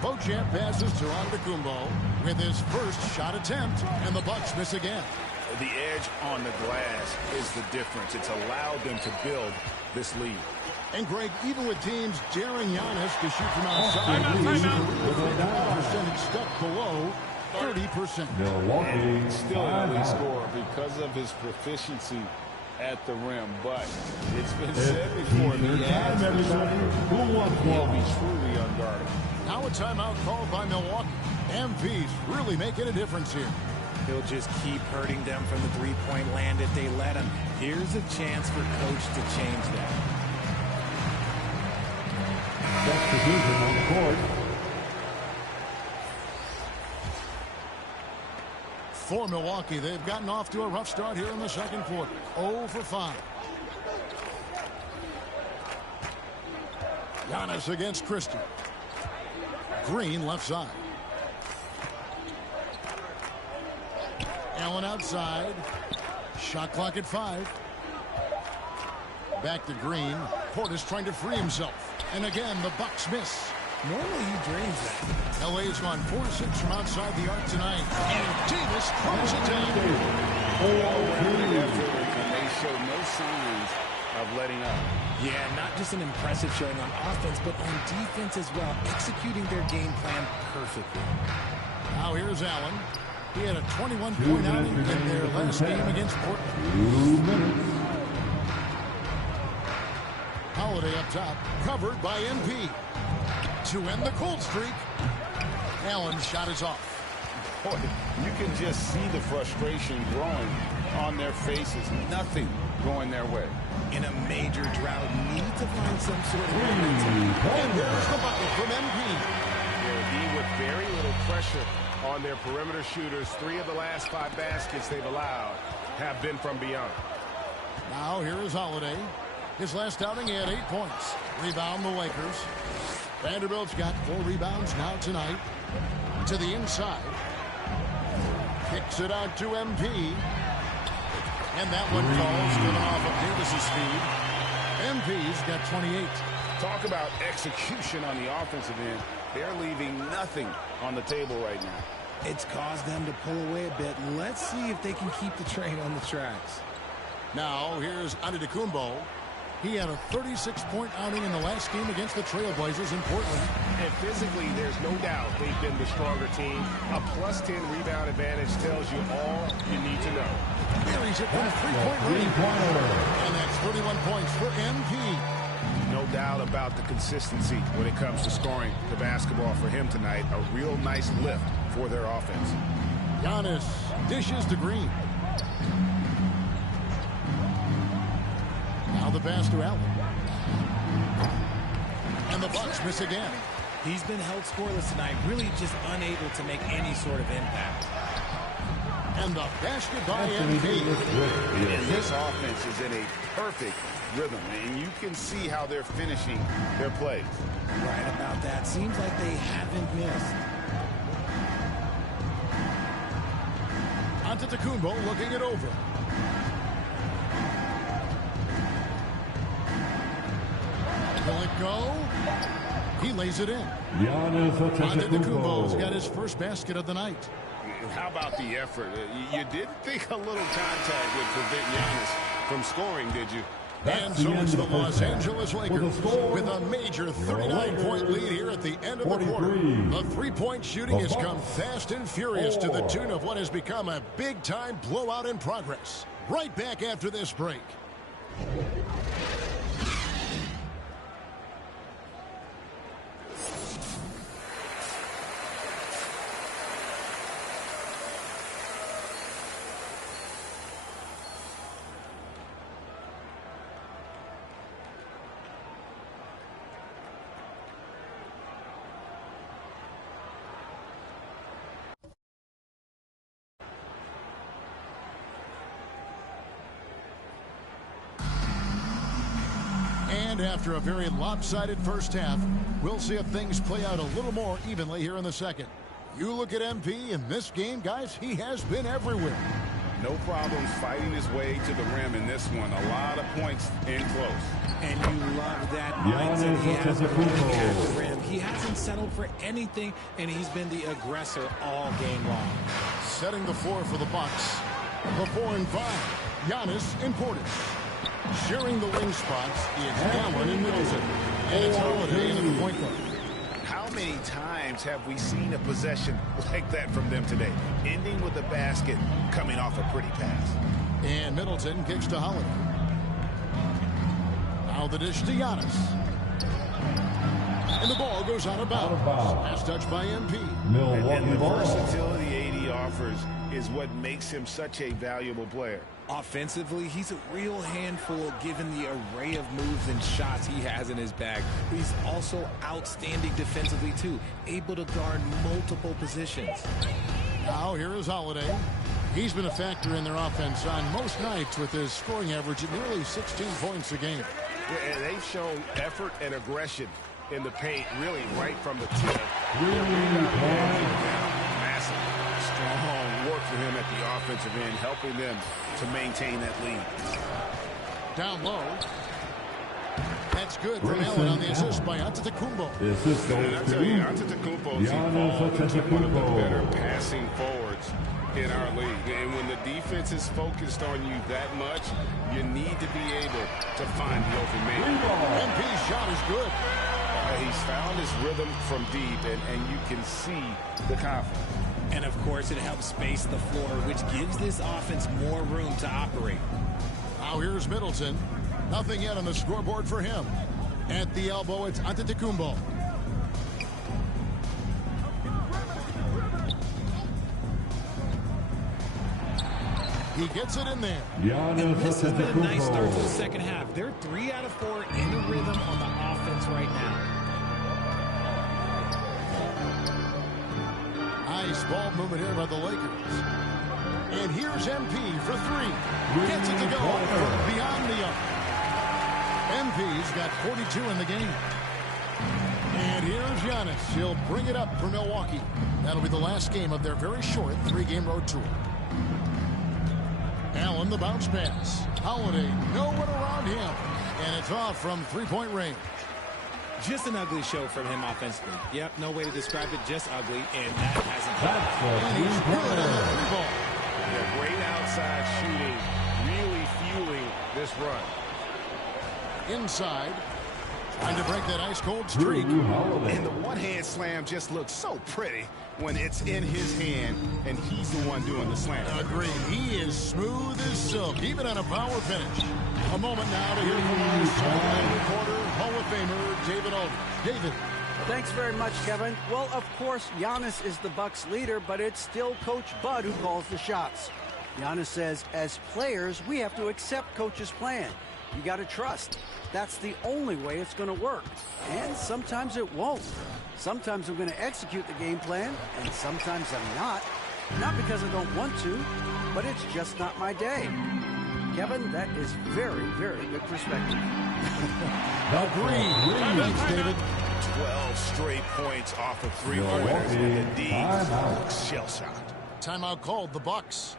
Beauchamp passes to Antetokounmpo with his first shot attempt, and the Bucks miss again. The edge on the glass is the difference. It's allowed them to build this lead. And Greg, even with teams daring Giannis to shoot from outside, the percentage stuck below 30%. Milwaukee still an elite scorer because of his proficiency at the rim, but it's been said before that he'll be truly unguardable. Now a timeout called by Milwaukee. MP's really making a difference here. He'll just keep hurting them from the three-point land if they let him. Here's a chance for Coach to change that. That's the position on the court. For Milwaukee, they've gotten off to a rough start here in the second quarter. 0 for 5. Giannis against Christie. Green left side. Allen outside. Shot clock at 5. Back to Green. Portis trying to free himself. And again, the Bucks miss. Normally he drains that. LA's gone 4-6 from outside the arc tonight. And Davis throws it down. Well-rounded effort, and they show no signs of letting up. Yeah, not just an impressive showing on offense, but on defense as well, executing their game plan perfectly. Now here's Allen. He had a 21-point outing in their last game against Portland. 2 minutes. Holiday up top, covered by MP. To end the cold streak, Allen's shot is off. Boy, you can just see the frustration growing on their faces. Nothing going their way. In a major drought, need to find some sort of momentum. And there's the bucket from MP. They'll be with very little pressure on their perimeter shooters. 3 of the last 5 baskets they've allowed have been from beyond. Now here is Holiday. His last outing, he had 8 points. Rebound the Lakers. Vanderbilt's got 4 rebounds now tonight. To the inside. Kicks it out to MP. And that one falls, coming off of Davis's speed. MP's got 28. Talk about execution on the offensive end. They're leaving nothing on the table right now. It's caused them to pull away a bit. Let's see if they can keep the train on the tracks. Now here's Antetokounmpo. He had a 36-point outing in the last game against the Trailblazers in Portland. And physically, there's no doubt they've been the stronger team. A +10 rebound advantage tells you all you need to know. Buries it from a 3-point range. And that's 31 points for MP. No doubt about the consistency when it comes to scoring the basketball for him tonight. A real nice lift for their offense. Giannis dishes to Green. Now the pass to Allen. And the Bucks miss again. He's been held scoreless tonight, really just unable to make any sort of impact. And the basket by MP. And this offense is in a perfect rhythm, and you can see how they're finishing their plays. Right about that. Seems like they haven't missed. Antetokounmpo looking it over. Will it go? He lays it in. Antetokounmpo's got his first basket of the night. How about the effort? You didn't think a little contact would prevent Giannis from scoring, did you? And so it's the Los Angeles Lakers with a major 39-point lead here at the end of the quarter. The three-point shooting has come fast and furious to the tune of what has become a big-time blowout in progress. Right back after this break. And after a very lopsided first half, we'll see if things play out a little more evenly here in the second. You look at MP in this game, guys, he has been everywhere. No problems fighting his way to the rim in this one. A lot of points in close. And you love that mindset he has at the rim. He hasn't settled for anything, and he's been the aggressor all game long. Setting the floor for the Bucks. The 4 and 5. Giannis and Portis. Sharing the wing spots is Allen and Middleton. And it's Holiday in the point guard. How many times have we seen a possession like that from them today? Ending with a basket, coming off a pretty pass. And Middleton kicks to Holiday. Now the dish to Giannis. And the ball goes out of bounds. Pass touched by MP. And the versatility AD offers is what makes him such a valuable player. Offensively, he's a real handful given the array of moves and shots he has in his bag. He's also outstanding defensively, too, able to guard multiple positions. Now here is Holiday. He's been a factor in their offense on most nights with his scoring average at nearly 16 points a game. And they've shown effort and aggression in the paint, really right from the tip. Massive, strong work for him at the offensive end, helping them to maintain that lead. Down low. That's good from Allen on the assist by Antetokounmpo. The assist goes And I tell you, Antetokounmpo's evolved into one of the better passing forwards in our league. And when the defense is focused on you that much, you need to be able to find the open man. MP's shot is good. He's found his rhythm from deep, and you can see the confidence. And, of course, it helps space the floor, which gives this offense more room to operate. Now here's Middleton. Nothing yet on the scoreboard for him. At the elbow, it's Antetokounmpo. He gets it in there. And this has been a nice start to the second half. They're 3 out of 4 in the rhythm on the offense right now. Nice ball movement here by the Lakers. And here's MP for 3. Gets it to go from beyond the arc. MP's got 42 in the game. And here's Giannis. He'll bring it up for Milwaukee. That'll be the last game of their very short 3-game road tour. Allen, the bounce pass. Holiday, no one around him. And it's off from 3-point range. Just an ugly show from him offensively. Yep, no way to describe it, just ugly, and that hasn't happened. And he's good on the 3-ball. Yeah, great outside shooting, really fueling this run. Inside, trying to break that ice-cold streak. And the one-hand slam just looks so pretty when it's in his hand, and he's the one doing the slam. Agreed. He is smooth as silk, even on a power finish. A moment now to hear from our sideline reporter, Hall of Famer David Aldridge. David. Thanks very much, Kevin. Well, of course, Giannis is the Bucks leader, but it's still Coach Bud who calls the shots. Giannis says, as players, we have to accept Coach's plan. You got to trust. That's the only way it's going to work. And sometimes it won't. Sometimes I'm going to execute the game plan, and sometimes I'm not. Not because I don't want to, but it's just not my day. Kevin, that is very, very good perspective. Agreed. Thanks, David. 12 straight points off of 3-pointers, and the D shell-shocked. Timeout called, the Bucks.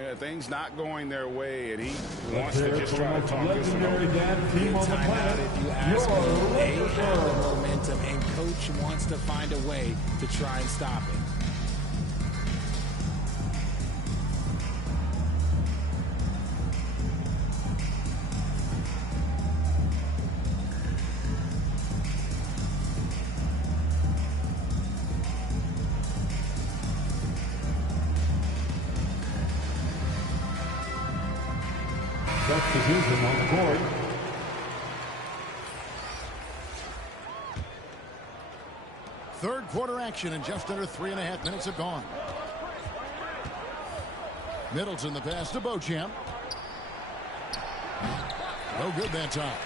Yeah, things not going their way, and he wants to just try to talk this over. Timeout, if you ask me. They have the momentum, and Coach wants to find a way to try and stop it. Substitution on the court. Third quarter action, and just under 3.5 minutes have gone. Middleton, the pass to Beauchamp. No good that time.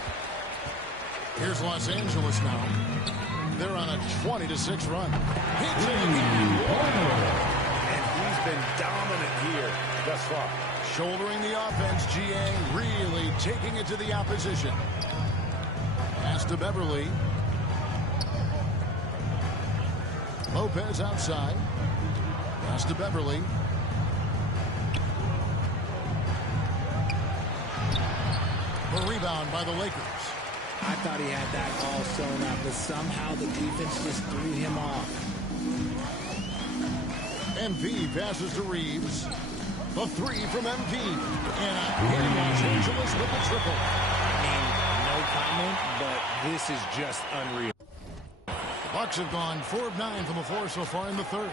Here's Los Angeles now. They're on a 20-6 run. Hits it again. And he's been dominant here thus far. Shouldering the offense, GA really taking it to the opposition. Pass to Beverly. Lopez outside. Pass to Beverly. The rebound by the Lakers. I thought he had that all sewn up, but somehow the defense just threw him off. MP passes to Reeves. The 3 from MP. And here Los Angeles with the triple. No comment, but this is just unreal. Bucks have gone 4 of 9 from the floor so far in the third.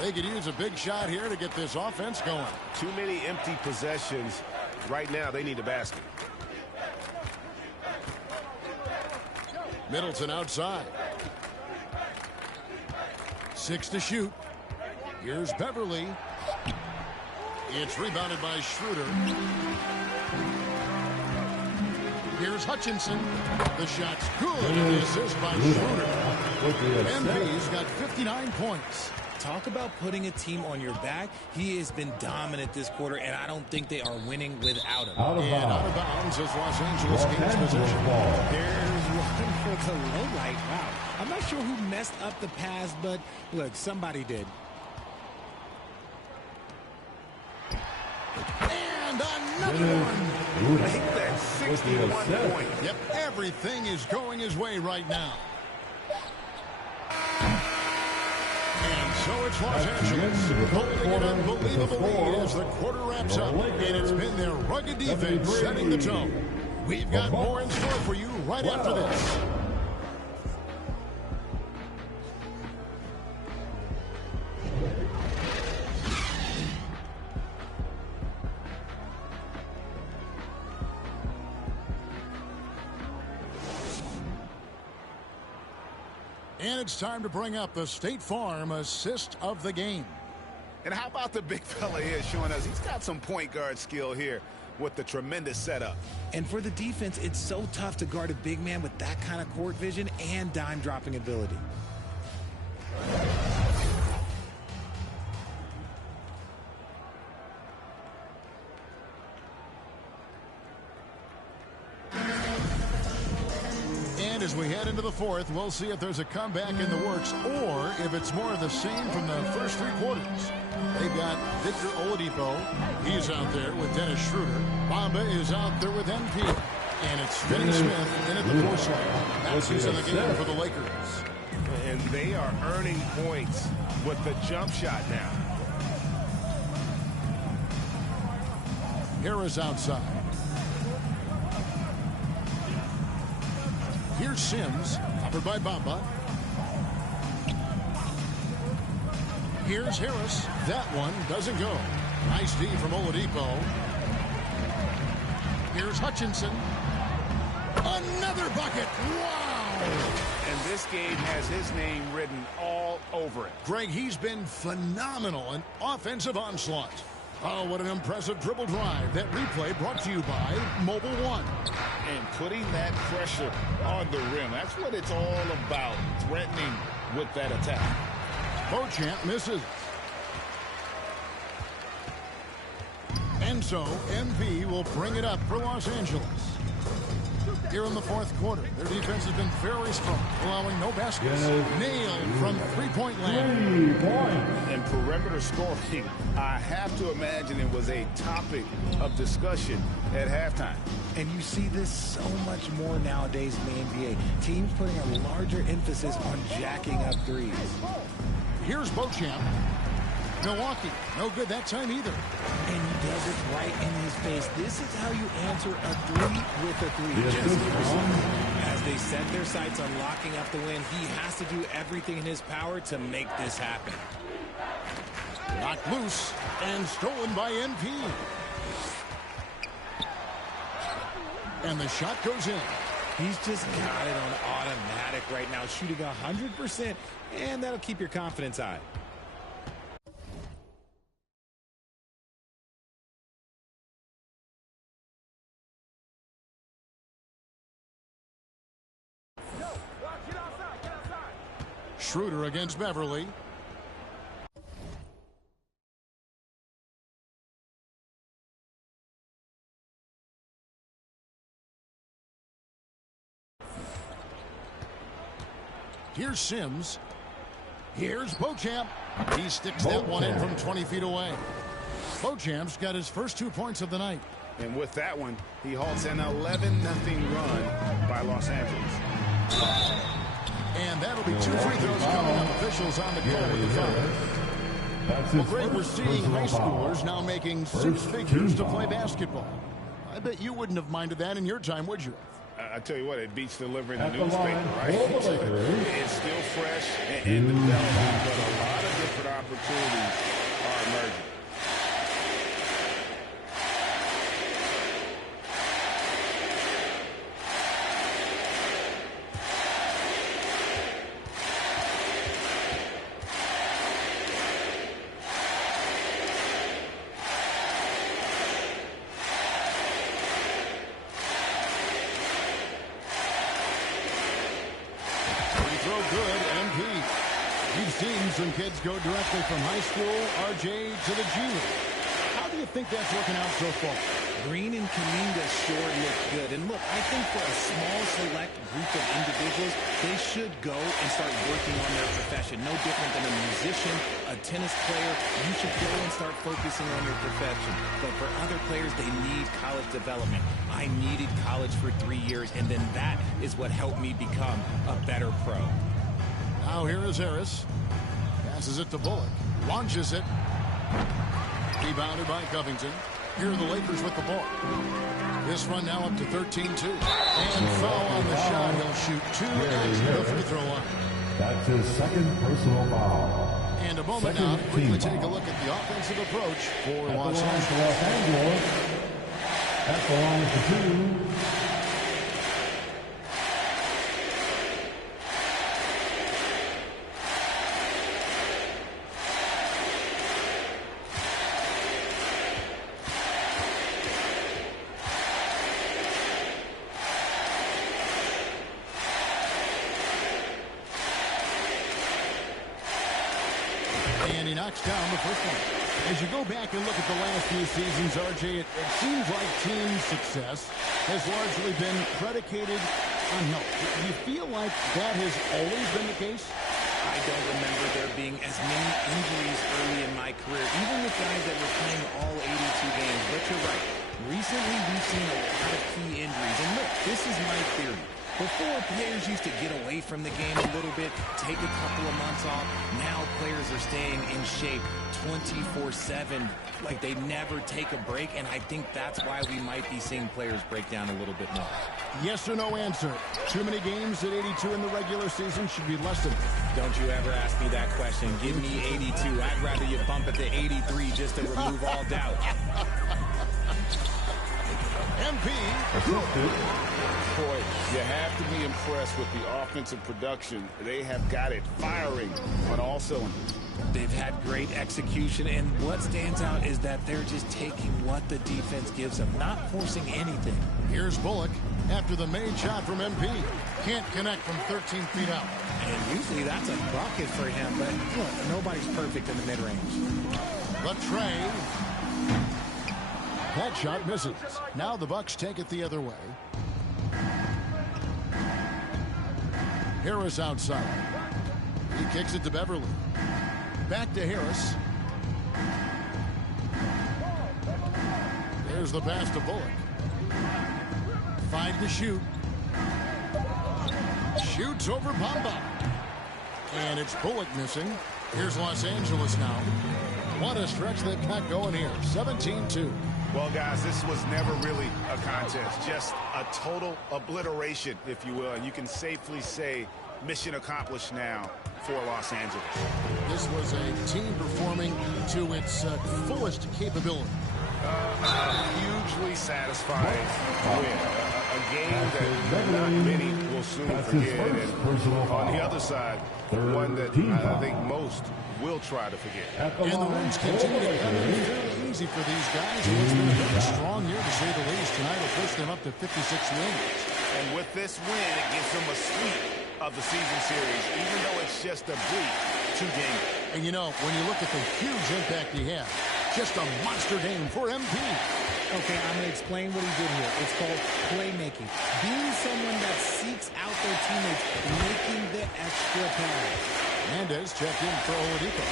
They could use a big shot here to get this offense going. Too many empty possessions. Right now, they need a basket. Middleton outside. 6 to shoot. Here's Beverly. It's rebounded by Schroeder. Here's Hutchinson. The shot's good. And the assist by Schroeder. MP's got 59 points. Talk about putting a team on your back. He has been dominant this quarter, and I don't think they are winning without him. Out of bounds as Los Angeles gains possession. There's one for the low light. Wow. I'm not sure who messed up the pass, but look, somebody did. And another one. I think that's 61 points. Yep, everything is going his way right now. And so it's Los Angeles holding an unbelievable lead as the quarter wraps up. And it's been their rugged defense setting the tone. We've got more in store for you right after this. And it's time to bring up the State Farm assist of the game. And how about the big fella here showing us he's got some point guard skill here with the tremendous setup. And for the defense, it's so tough to guard a big man with that kind of court vision and dime dropping ability. As we head into the fourth, we'll see if there's a comeback in the works or if it's more of the same from the first three quarters. They've got Victor Oladipo. He's out there with Dennis Schroeder. Bamba is out there with MP. And it's Finney Smith in at the fourth slot. That's who's in the game for the Lakers. And they are earning points with the jump shot now. Harris outside. Here's Sims, covered by Bamba. Here's Harris. That one doesn't go. Nice D from Oladipo. Here's Hutchinson. Another bucket. Wow! And this game has his name written all over it. Greg, he's been phenomenal. An offensive onslaught. Oh, what an impressive dribble drive. That replay brought to you by Mobile One. And putting that pressure on the rim. That's what it's all about, threatening with that attack. Beauchamp misses. And so MP will bring it up for Los Angeles. Here in the fourth quarter, their defense has been very strong, allowing no baskets. Nailed from three-point land. 3 points. And perimeter scoring, I have to imagine it was a topic of discussion at halftime. And you see this so much more nowadays in the NBA. Teams putting a larger emphasis on jacking up threes. Here's Beauchamp. Milwaukee, no good that time either. And he does it right in his face. This is how you answer a three with a three. As they set their sights on locking up the win, he has to do everything in his power to make this happen. Knocked loose and stolen by MP. And the shot goes in. He's just got it on automatic right now, shooting 100%, and that'll keep your confidence high. Schroeder against Beverly. Here's Sims. Here's Beauchamp. He sticks that one in from 20 feet away. Beauchamp's got his first 2 points of the night. And with that one, he halts an 11-0 run by Los Angeles. And that'll be 2 free throws coming up. Officials on the call with the foul. Well, Greg, we're seeing high schoolers now making 6 figures to play basketball. I bet you wouldn't have minded that in your time, would you? I tell you what, it beats delivering the newspaper, right? It's still fresh and developing, but a lot of different opportunities are emerging. some kids go directly from high school, RJ, to the G League. How do you think that's working out so far? Green and Kaminga sure look good. And look, I think for a small select group of individuals, they should go and start working on their profession. No different than a musician, a tennis player. You should go and start focusing on your profession. But for other players, they need college development. I needed college for 3 years, and then that is what helped me become a better pro. Now here is Harris. Passes it to Bullock. Launches it. Rebounded by Covington. Here are the Lakers with the ball. This run now up to 13-2. And foul on the shot. He'll shoot 2 at the free throw line. That's his second personal foul. And a moment now to quickly take a look at the offensive approach for Los Angeles. At the line for 2. Down the first one. As you go back and look at the last few seasons, RJ, it seems like team success has largely been predicated on health. Do you feel like that has always been the case? I don't remember there being as many injuries early in my career, even with guys that were playing all 82 games. But you're right. Recently, we've seen a lot of key injuries. And look, this is my theory. Before, players used to get away from the game a little bit, take a couple of months off. Now players are staying in shape 24/7, like they never take a break, and I think that's why we might be seeing players break down a little bit more. Yes or no answer. Too many games at 82 in the regular season should be less than. Don't you ever ask me that question. Give me 82. I'd rather you bump it to 83 just to remove all doubt. MP. Boy, you have to be impressed with the offensive production. They have got it firing on all cylinders. They've had great execution, and what stands out is that they're just taking what the defense gives them, not forcing anything. Here's Bullock after the made shot from MP. Can't connect from 13 feet out. And usually that's a bucket for him, but look, nobody's perfect in the mid-range. But Trey. That shot misses. Now the Bucks take it the other way. Harris outside. He kicks it to Beverly. Back to Harris. There's the pass to Bullock. 5 to shoot. Shoots over Bamba. And it's Bullock missing. Here's Los Angeles now. What a stretch they've got going here. 17-2. Well, guys, this was never really a contest. Just a total obliteration, if you will. And you can safely say mission accomplished now for Los Angeles. This was a team performing to its fullest capability. Hugely satisfying win. A game that not many will soon forget. And on the other side, one that I think most will try to forget. And the wins continue to come in fairly easy for these guys. It's been a very strong year, to say the least. Tonight will push them up to 56 wins. And with this win, it gives them a sweep of the season series, even though it's just a brief 2-game. And you know, when you look at the huge impact he had, just a monster game for MP. Okay, I'm going to explain what he did here. It's called playmaking. Being someone that seeks out their teammates, making the extra pass. Hernandez checked in for Oladipo.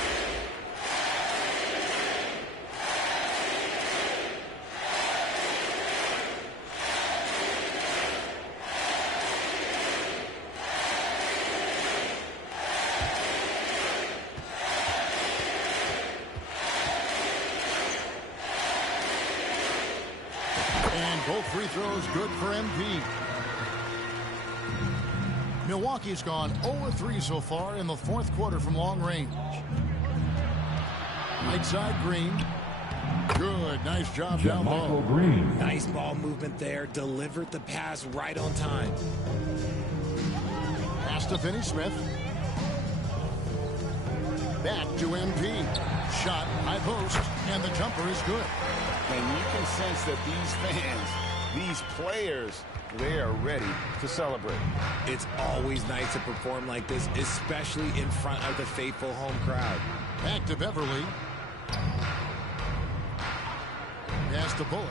Both free throws good for MP. Milwaukee's gone 0-3 so far in the fourth quarter from long range. Right side, Green. Good. Nice job down low. Green. Nice ball movement there. Delivered the pass right on time. Pass to Finney-Smith. Back to MP. Shot, high post, and the jumper is good. And you can sense that these fans, these players, they are ready to celebrate. It's always nice to perform like this, especially in front of the faithful home crowd. Back to Beverly. Pass to Bullock.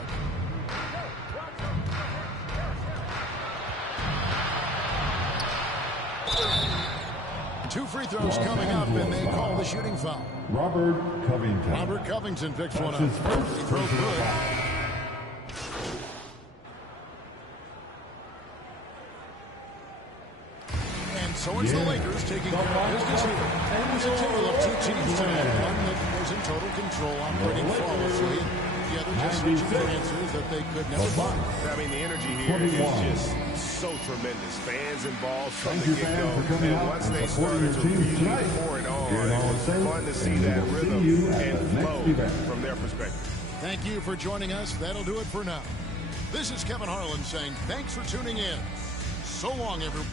Two free throws coming up, and they call the shooting foul. Robert Covington. Robert Covington picks one up. His first He broke personal good. foul. And so it's the Lakers taking care of business here. It was a tale of two teams tonight. One that was in total control, operating flawlessly. The other just searching for answers that they could never find. I mean, the energy here is just so tremendous. Fans involved from the get-go. And once they started to really pour it on, it was fun to see that rhythm and flow from their perspective. Thank you for joining us. That'll do it for now. This is Kevin Harlan saying thanks for tuning in. So long, everyone.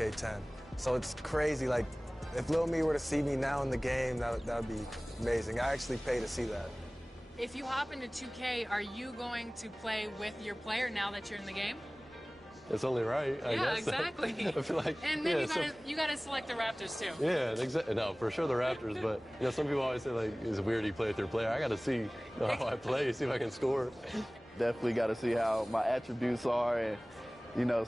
2K10. So it's crazy. Like, if Lil Me were to see me now in the game, that would be amazing. I actually pay to see that. If you hop into 2K, are you going to play with your player now that you're in the game? It's only right, I guess. Yeah, exactly. I feel like, and then you gotta select the Raptors too. Yeah, exactly. No, for sure the Raptors, but some people always say like it's weird you play with your player. I gotta see how I play, see if I can score. Definitely gotta see how my attributes are and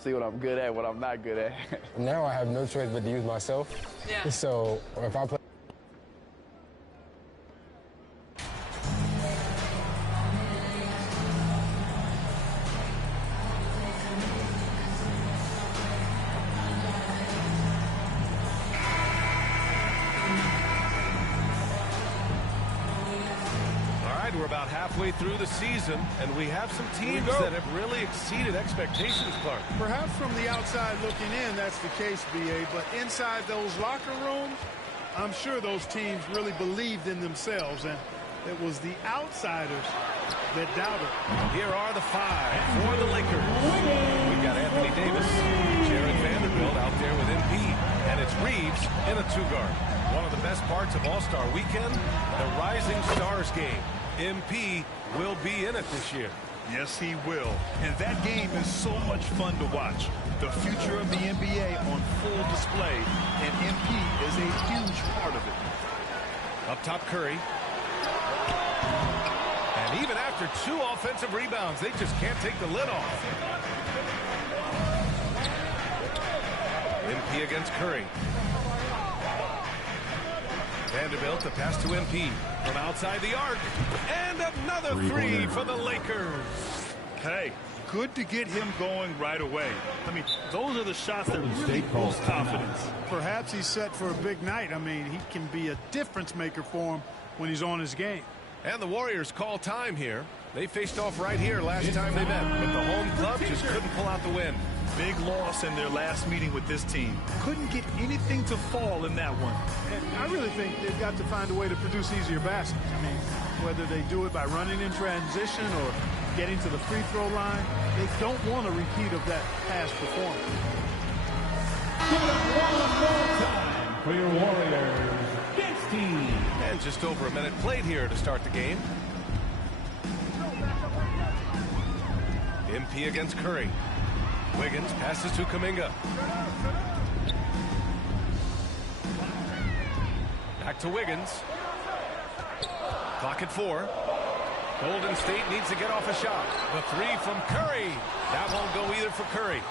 see what I'm good at, what I'm not good at. Now I have no choice but to use myself. Yeah. So if I play. We're about halfway through the season, and we have some teams that have really exceeded expectations, Clark. Perhaps from the outside looking in, that's the case, B.A., but inside those locker rooms, I'm sure those teams really believed in themselves, and it was the outsiders that doubted. Here are the five for the Lakers. We've got Anthony Davis, Jared Vanderbilt out there with MP, and it's Reeves in a two-guard. One of the best parts of All-Star Weekend, the Rising Stars game. MP will be in it this year. Yes, he will. And that game is so much fun to watch. The future of the NBA on full display, and MP is a huge part of it. Up top, Curry. And even after 2 offensive rebounds, they just can't take the lid off. MP against Curry. Vanderbilt, the pass to MP from outside the arc. And another three for the Lakers. Hey, good to get him going right away. I mean, those are the shots that really boost confidence. Perhaps he's set for a big night. I mean, he can be a difference maker for him when he's on his game. And the Warriors call time here. They faced off right here last time they met, but the home club just couldn't pull out the win. Big loss in their last meeting with this team. Couldn't get anything to fall in that one. And I really think they've got to find a way to produce easier baskets. I mean, whether they do it by running in transition or getting to the free throw line, they don't want a repeat of that past performance. One more time for your Warriors. Against team. And just over a minute played here to start the game. MP against Curry. Wiggins passes to Kuminga. Back to Wiggins. Clock at 4. Golden State needs to get off a shot. The three from Curry. That won't go either for Curry.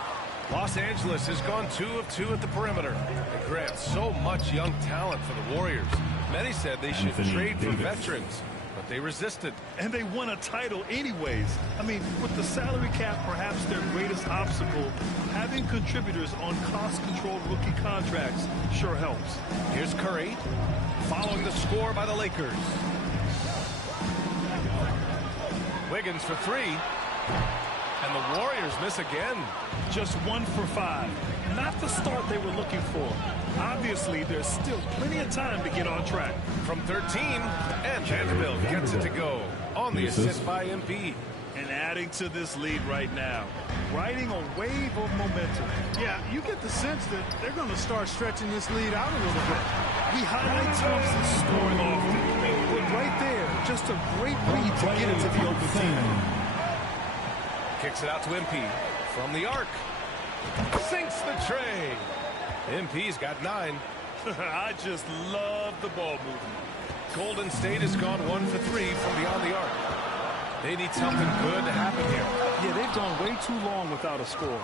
Los Angeles has gone 2 of 2 at the perimeter. And Grant, so much young talent for the Warriors. Many said they should trade for veterans, but they resisted. And they won a title anyways. I mean, with the salary cap perhaps their greatest obstacle, having contributors on cost-controlled rookie contracts sure helps. Here's Curry, following the score by the Lakers. Wiggins for 3. And the Warriors miss again. Just 1 for 5. Not the start they were looking for. Obviously, there's still plenty of time to get on track. From 13, and Vanderbilt gets it to go on the assist by MP. And adding to this lead right now, riding a wave of momentum. Yeah, you get the sense that they're going to start stretching this lead out a little bit. We highlight Thompson scoring often, but right there, just a great read to get into the open team. Kicks it out to MP from the arc. Sinks the tray. MP's got 9. I just love the ball movement. Golden State has gone 1 for 3 from beyond the arc. They need something good to happen here. Yeah, they've gone way too long without a score.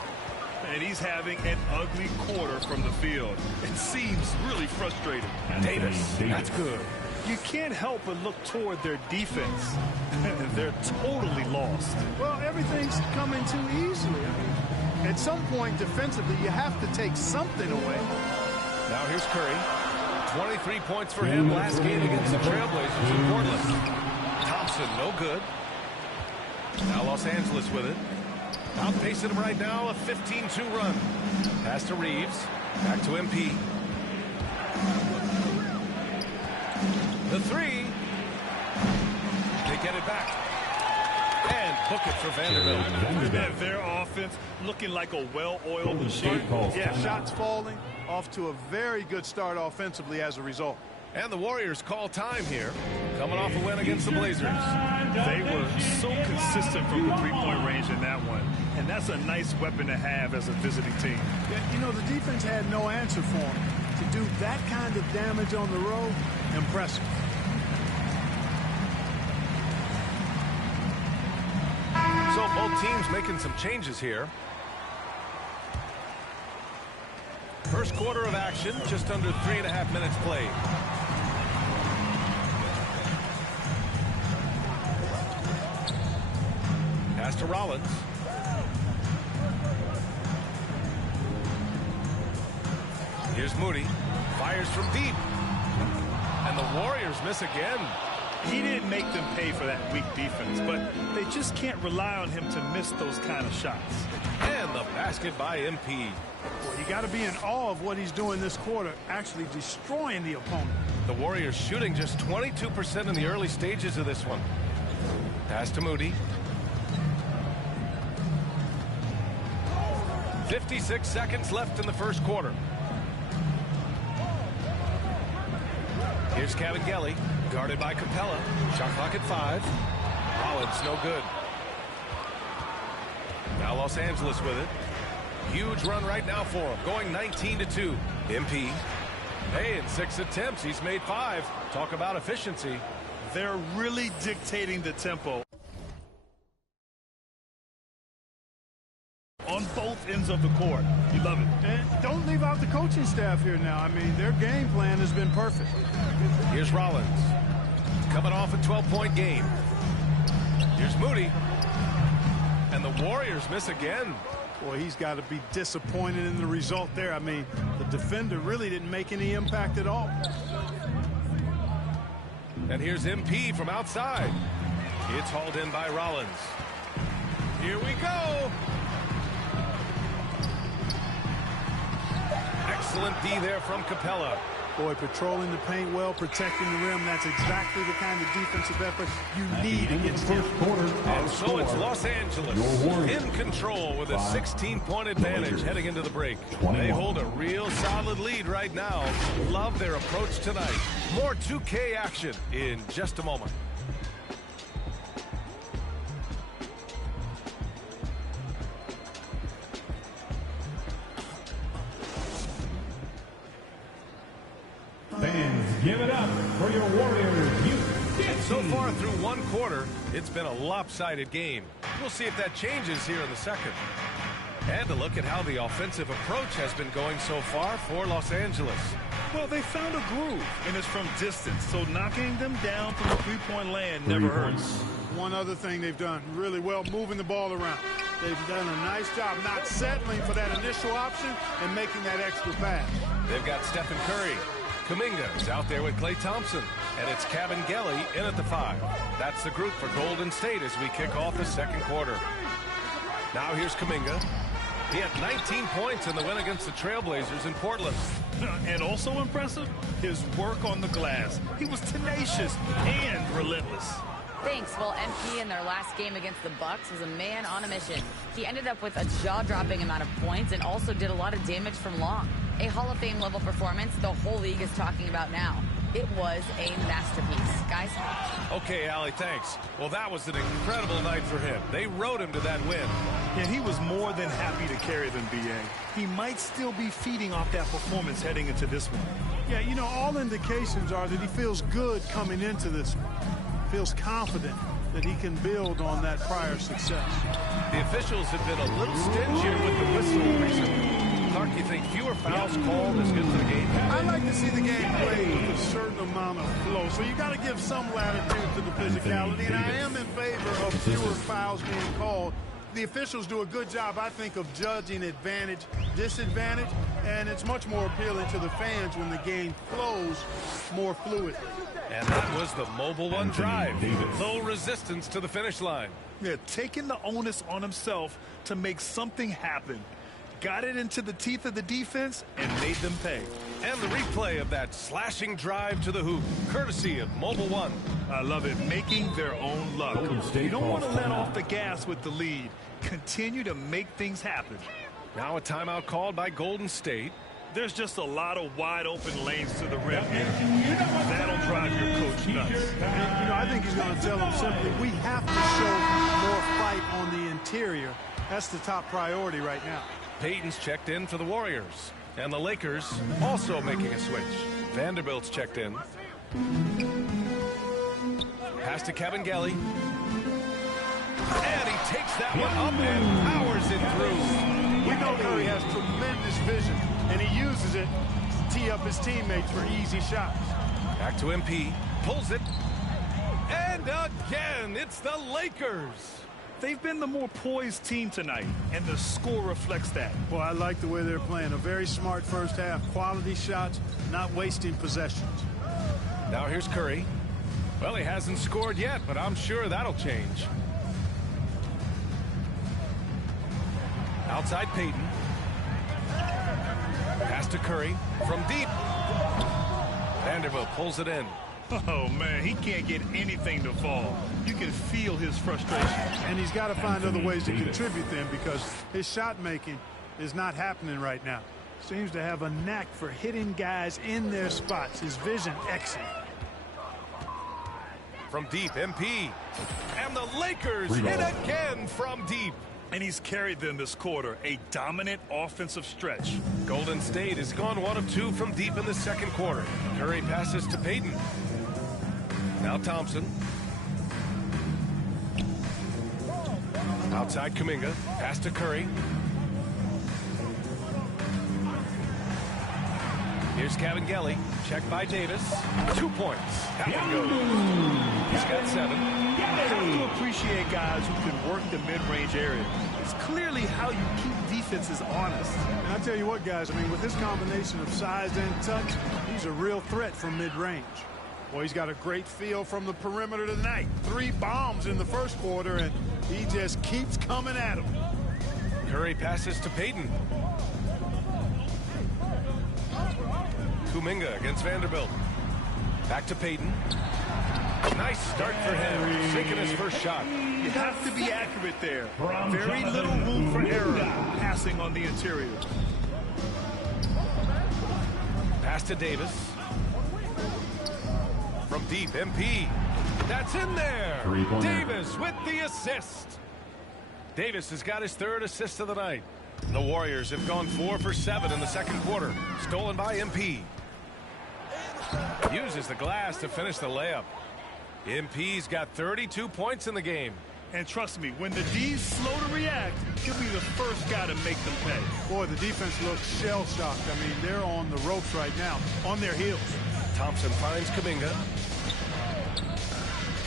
And he's having an ugly quarter from the field. It seems really frustrating. Davis, that's good. You can't help but look toward their defense. They're totally lost. Well, everything's coming too easily. I mean, at some point, defensively, you have to take something away. Now here's Curry. 23 points for him last game against the Trailblazers in Portland. Thompson, no good. Now Los Angeles with it. Outpacing him right now, a 15-2 run. Pass to Reeves. Back to MP. The 3. They get it back. And Book it for Vanderbilt. Their offense looking like a well-oiled machine. Yeah, shots falling, off to a very good start offensively as a result. And the Warriors call time here, coming off a win against the Blazers. They were so consistent from the three-point range in that one, and that's a nice weapon to have as a visiting team. Yeah, you know, the defense had no answer for them. To do that kind of damage on the road, impressive. So both teams making some changes here. First quarter of action, just under 3.5 minutes played. Pass to Rollins. Here's Moody. Fires from deep. And the Warriors miss again. He didn't make them pay for that weak defense, but they just can't rely on him to miss those kind of shots. And the basket by MP. Well, you got to be in awe of what he's doing this quarter, actually destroying the opponent. The Warriors shooting just 22% in the early stages of this one. Pass to Moody. 56 seconds left in the first quarter. Here's Kabengele, guarded by Capella. Shot clock at 5. Rollins, no good. Now Los Angeles with it. Huge run right now for him, going 19-2. MP. Hey, in 6 attempts, he's made 5. Talk about efficiency. They're really dictating the tempo on both ends of the court. You love it. And don't leave out the coaching staff here now. I mean, their game plan has been perfect. Here's Rollins. Coming off a 12-point game. Here's Moody. And the Warriors miss again. Boy, he's got to be disappointed in the result there. I mean, the defender really didn't make any impact at all. And here's MP from outside. It's hauled in by Rollins. Here we go. Excellent D there from Capella. Boy, patrolling the paint well, protecting the rim. That's exactly the kind of defensive effort you need against him. And so it's Los Angeles in control with a 16-point advantage heading into the break. They hold a real solid lead right now. Love their approach tonight. More 2K action in just a moment. Fans, give it up for your Warriors. So far through one quarter, it's been a lopsided game. We'll see if that changes here in the second. And a look at how the offensive approach has been going so far for Los Angeles. Well, they found a groove, and it's from distance, so knocking them down from the three-point land never hurts. One other thing they've done really well, moving the ball around. They've done a nice job not settling for that initial option and making that extra pass. They've got Stephen Curry. Kuminga is out there with Klay Thompson, and it's Kabengele in at the 5. That's the group for Golden State as we kick off the second quarter. Now here's Kuminga. He had 19 points in the win against the Trailblazers in Portland. And also impressive, his work on the glass. He was tenacious and relentless. Thanks. Well, MP in their last game against the Bucks was a man on a mission. He ended up with a jaw-dropping amount of points and also did a lot of damage from long. A Hall of Fame level performance the whole league is talking about now. It was a masterpiece. Guys? Okay, Allie, thanks. Well, that was an incredible night for him. They rode him to that win. Yeah, he was more than happy to carry them, B.A. He might still be feeding off that performance heading into this one. Yeah, you know, all indications are that he feels good coming into this one. Feels confident that he can build on that prior success. The officials have been a little stingier with the whistle recently. Clark, you think fewer fouls called is good for the game? I like to see the game played with a certain amount of flow. So you got to give some latitude to the physicality, and I am in favor of fewer fouls being called. The officials do a good job, I think, of judging advantage, disadvantage, and it's much more appealing to the fans when the game flows more fluidly. And that was the Mobile One drive. Low resistance to the finish line. Yeah, taking the onus on himself to make something happen. Got it into the teeth of the defense and made them pay. And the replay of that slashing drive to the hoop, courtesy of Mobile One. I love it, making their own luck. You don't want to let off the gas with the lead. Continue to make things happen. Now a timeout called by Golden State. There's just a lot of wide open lanes to the rim here. That'll drive your coach nuts. And, I think he's going to tell them simply, we have to show more fight on the interior. That's the top priority right now. Payton's checked in for the Warriors. And the Lakers also making a switch. Vanderbilt's checked in. Pass to Kevin Gelly. And he takes that one up and powers it through. We know Curry has tremendous vision, and he uses it to tee up his teammates for easy shots. Back to MP. Pulls it. And again, it's the Lakers. They've been the more poised team tonight, and the score reflects that. Well, I like the way they're playing. A very smart first half. Quality shots, not wasting possessions. Now here's Curry. Well, he hasn't scored yet, but I'm sure that'll change. Outside Payton. Pass to Curry from deep. Vanderbilt pulls it in. Oh, man, he can't get anything to fall. You can feel his frustration. And he's got to find other ways to contribute then, because his shot making is not happening right now. Seems to have a knack for hitting guys in their spots. His vision excellent. From deep, MP. And the Lakers hit again from deep. And he's carried them this quarter, a dominant offensive stretch. Golden State has gone 1 of 2 from deep in the second quarter. Curry passes to Payton. Now Thompson. Outside Kuminga. Pass to Curry. Here's Kevin Gelly. Checked by Davis. 2 points. That one goes. He's got 7. You have to appreciate guys who can work the mid-range area. It's clearly how you keep defenses honest. And I tell you what, guys, I mean, with this combination of size and touch, he's a real threat from mid-range. Well, he's got a great feel from the perimeter tonight. 3 bombs in the first quarter, and he just keeps coming at him. Curry passes to Payton. Kuminga against Vanderbilt. Back to Payton. Nice start for him. Sinking his first shot. You have to be accurate there. Very little room for error passing on the interior. Pass to Davis. From deep, MP. That's in there. Davis with the assist. Davis has got his 3rd assist of the night. The Warriors have gone 4 for 7 in the second quarter. Stolen by MP. Uses the glass to finish the layup. MP's got 32 points in the game. And trust me, when the D's slow to react, he'll be the first guy to make them pay. Boy, the defense looks shell-shocked. I mean, they're on the ropes right now, on their heels. Thompson finds Kuminga.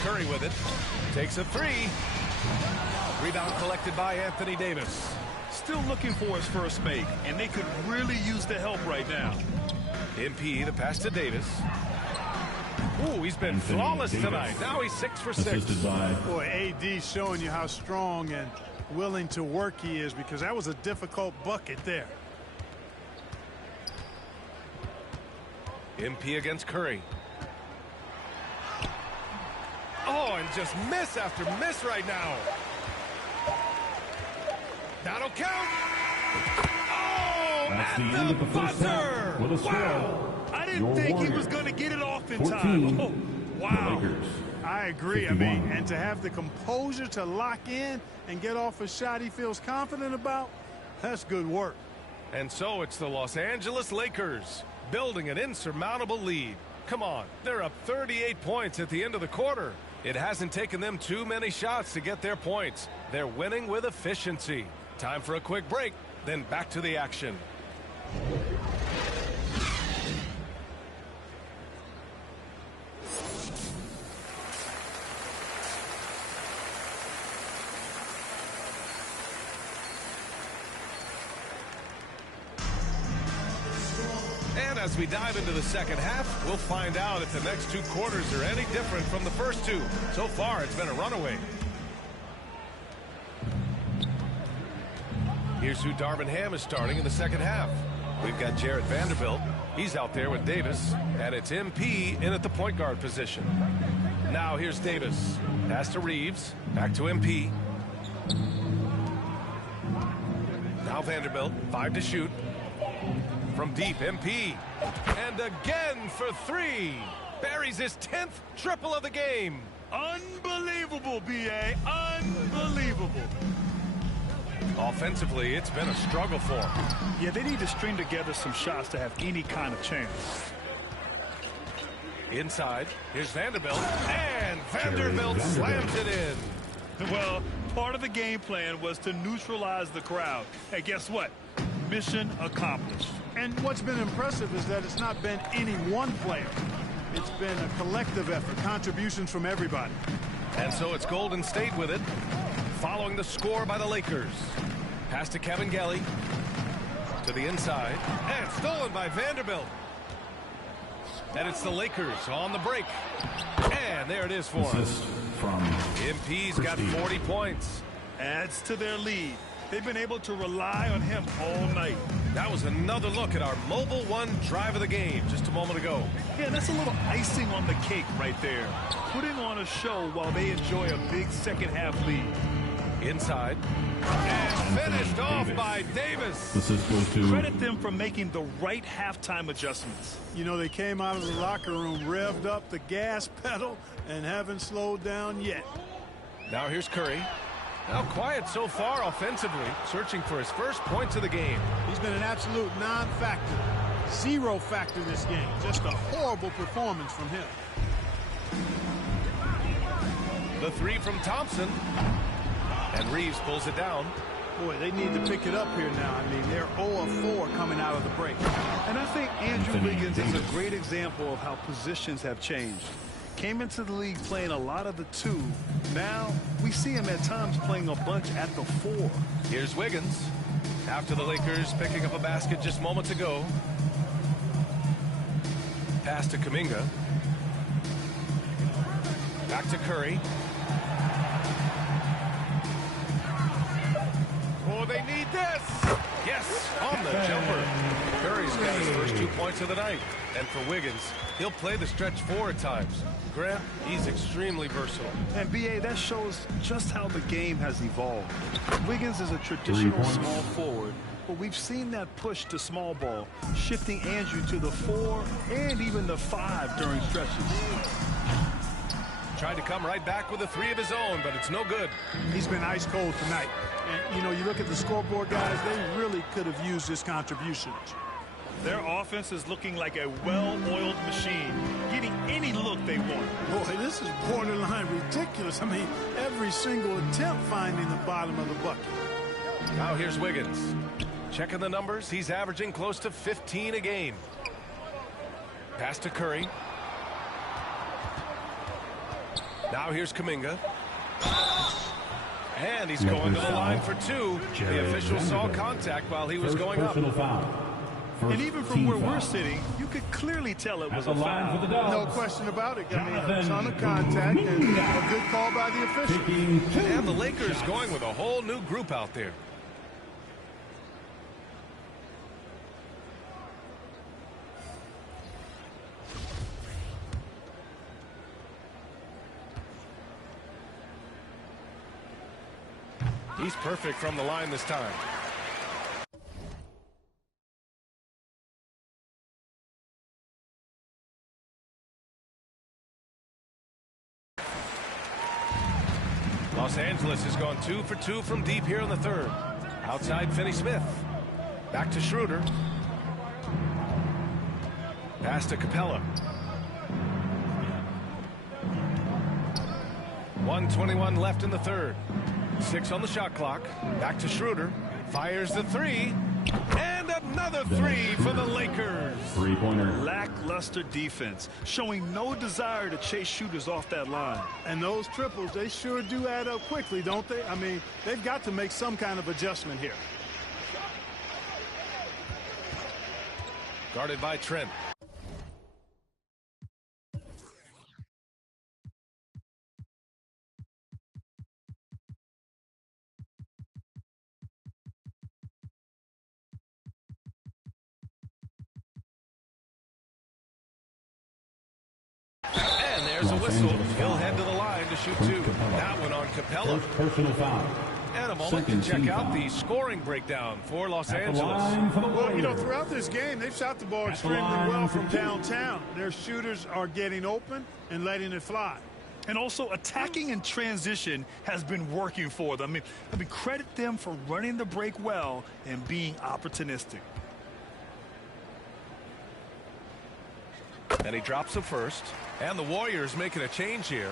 Curry with it. Takes a 3. Rebound collected by Anthony Davis. Still looking for his first make, and they could really use the help right now. MP, the pass to Davis. Ooh, he's been flawless tonight. Now he's 6 for 6. Boy, AD showing you how strong and willing to work he is, because that was a difficult bucket there. MP against Curry. Oh, and just miss after miss right now. That'll count. Oh, that's the at end the of the first half. With a score. I didn't think he was going to get it off in time. Oh, wow. I agree. 51. I mean, and to have the composure to lock in and get off a shot he feels confident about, that's good work. And so it's the Los Angeles Lakers building an insurmountable lead. Come on, they're up 38 points at the end of the quarter. It hasn't taken them too many shots to get their points. They're winning with efficiency. Time for a quick break, then back to the action. And as we dive into the second half, we'll find out if the next 2 quarters are any different from the first 2. So far, it's been a runaway. Here's who Darvin Ham is starting in the second half. We've got Jarred Vanderbilt, He's out there with Davis, and it's MP in at the point guard position. Now here's Davis. Pass to Reeves. Back to MP. Now Vanderbilt. 5 to shoot. From deep, MP. And again for 3. Buries his 10th triple of the game. Unbelievable, B.A. Unbelievable. Offensively, it's been a struggle for him. Yeah, they need to string together some shots to have any kind of chance. Inside, here's Vanderbilt, and Vanderbilt slams it in. Well, part of the game plan was to neutralize the crowd. And guess what? Mission accomplished. And what's been impressive is that it's not been any one player. It's been a collective effort, contributions from everybody. And so it's Golden State with it, following the score by the Lakers. Pass to Kevin Gelly. To the inside. And stolen by Vanderbilt. And it's the Lakers on the break. And there it is for him. MP's got 40 points. Adds to their lead. They've been able to rely on him all night. That was another look at our Mobile One drive of the game just a moment ago. Yeah, that's a little icing on the cake right there. Putting on a show while they enjoy a big second half lead. Inside. And finished off by Davis. Credit them for making the right halftime adjustments. You know, they came out of the locker room, revved up the gas pedal, and haven't slowed down yet. Now here's Curry. Now quiet so far offensively, searching for his first points of the game. He's been an absolute non-factor. Zero factor this game. Just a horrible performance from him. The 3 from Thompson. And Reeves pulls it down. Boy, they need to pick it up here now. I mean, they're 0 of 4 coming out of the break. And I think Andrew Wiggins is a great example of how positions have changed. Came into the league playing a lot of the 2. Now we see him at times playing a bunch at the 4. Here's Wiggins. After the Lakers picking up a basket just moments ago. Pass to Kuminga. Back to Curry. Oh, they need this. Yes, on the jumper. Curry's got his first 2 points of the night. And for Wiggins, he'll play the stretch 4 at times. Grant, he's extremely versatile. And B.A., that shows just how the game has evolved. Wiggins is a traditional small forward, but we've seen that push to small ball, shifting Andrew to the 4 and even the 5 during stretches. Tried to come right back with a 3 of his own, but it's no good. He's been ice cold tonight. And, you know, you look at the scoreboard, guys, they really could have used his contributions. Their offense is looking like a well-oiled machine, getting any look they want. Boy, this is borderline ridiculous. I mean, every single attempt finding the bottom of the bucket. Now here's Wiggins. Checking the numbers, he's averaging close to 15 a game. Pass to Curry. Now here's Kuminga. And he's going to the line for 2. The official saw contact while he was going up. And even from where we're sitting, you could clearly tell it was a foul. No question about it. I mean, a ton of contact and a good call by the official. And the Lakers going with a whole new group out there. He's perfect from the line this time. Los Angeles has gone 2 for 2 from deep here in the 3rd. Outside Finney-Smith. Back to Schroeder. Pass to Capella. 1:21 left in the 3rd. 6 on the shot clock. Back to Schroeder. Fires the 3. And another 3 for the Lakers. Three-pointer. Lackluster defense, showing no desire to chase shooters off that line. And those triples, they sure do add up quickly, don't they? I mean, they've got to make some kind of adjustment here. Guarded by Trent. There's a whistle. He'll head to the line to shoot two. That one on Capella. First personal foul. And a moment to check out the scoring breakdown for Los Angeles. Well, you know, throughout this game, they've shot the ball extremely well from downtown. Their shooters are getting open and letting it fly. And also attacking in transition has been working for them. I mean, credit them for running the break well and being opportunistic. And he drops the first. And the Warriors making a change here.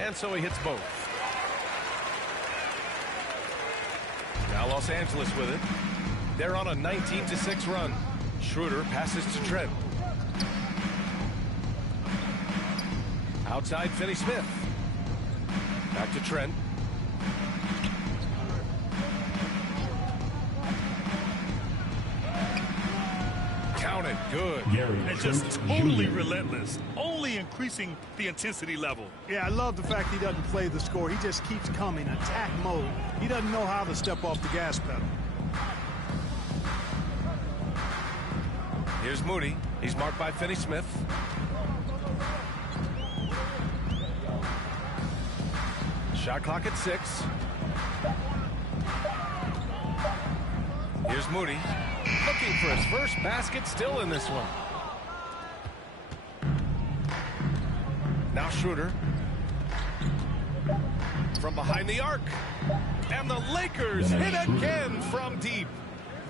And so he hits both. Now Los Angeles with it. They're on a 19-6 run. Schroeder passes to Trent. Outside Finney-Smith. Back to Trent. Counted. Good. And just totally relentless. Only increasing the intensity level. Yeah, I love the fact he doesn't play the score. He just keeps coming, attack mode. He doesn't know how to step off the gas pedal. Here's Moody. He's marked by Finney-Smith. Shot clock at 6. Here's Moody. Looking for his first basket, still in this one. Now Schroeder. From behind the arc. And the Lakers hit again from deep.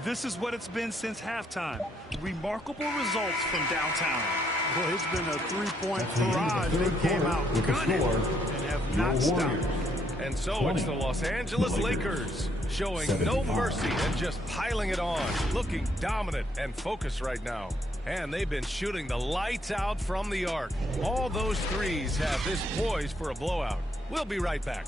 This is what it's been since halftime. Remarkable results from downtown. Well, it's been a three-point barrage. They came out gunning and have not stopped. And so it's the Los Angeles Lakers showing no mercy and just piling it on. Looking dominant and focused right now. And they've been shooting the lights out from the arc. All those threes have this poised for a blowout. We'll be right back.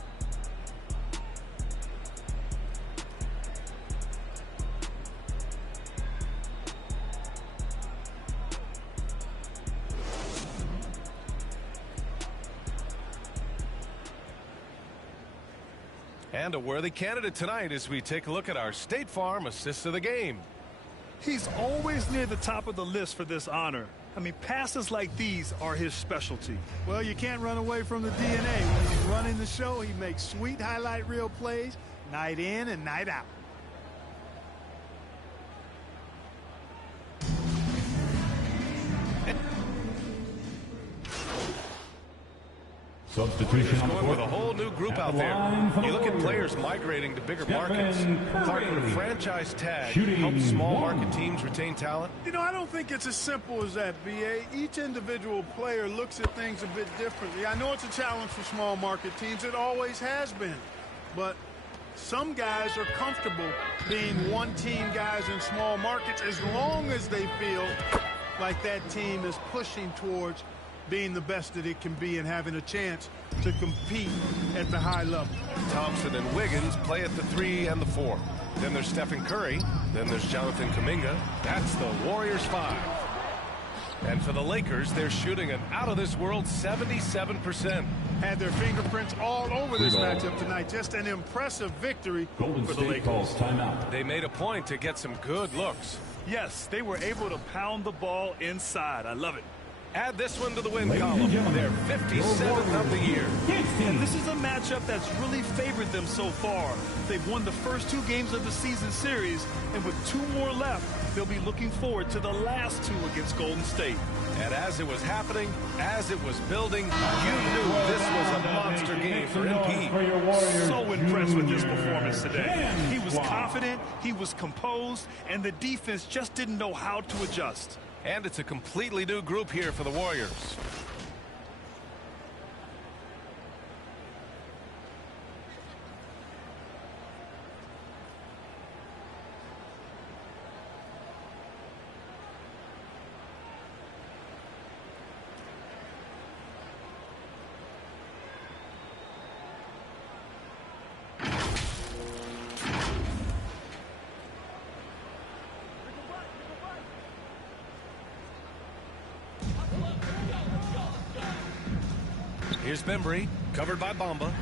And a worthy candidate tonight as we take a look at our State Farm Assist of the Game. He's always near the top of the list for this honor. I mean, passes like these are his specialty. Well, you can't run away from the DNA. When he's running the show, he makes sweet highlight reel plays night in and night out. Substitution on the going court. with a whole new group out there. You look at players migrating to bigger markets. Part of the franchise tag helps small market teams retain talent. You know, I don't think it's as simple as that, B.A. Each individual player looks at things a bit differently. I know it's a challenge for small market teams. It always has been. But some guys are comfortable being one-team guys in small markets as long as they feel like that team is pushing towards being the best that it can be and having a chance to compete at the high level. Thompson and Wiggins play at the 3 and the 4. Then there's Stephen Curry. Then there's Jonathan Kuminga. That's the Warriors 5. And for the Lakers, they're shooting an out-of-this-world 77%. Had their fingerprints all over this matchup tonight. Just an impressive victory for the Lakers. Calls timeout. They made a point to get some good looks. Yes, they were able to pound the ball inside. I love it. Add this one to the win column. They're 57th of the year. And this is a matchup that's really favored them so far. They've won the first 2 games of the season series, and with 2 more left, they'll be looking forward to the last 2 against Golden State. And as it was happening, as it was building, you knew this was a monster game for MP. So impressed with his performance today. He was confident, he was composed, and the defense just didn't know how to adjust. And it's a completely new group here for the Warriors. Here's Bembry, covered by Bamba.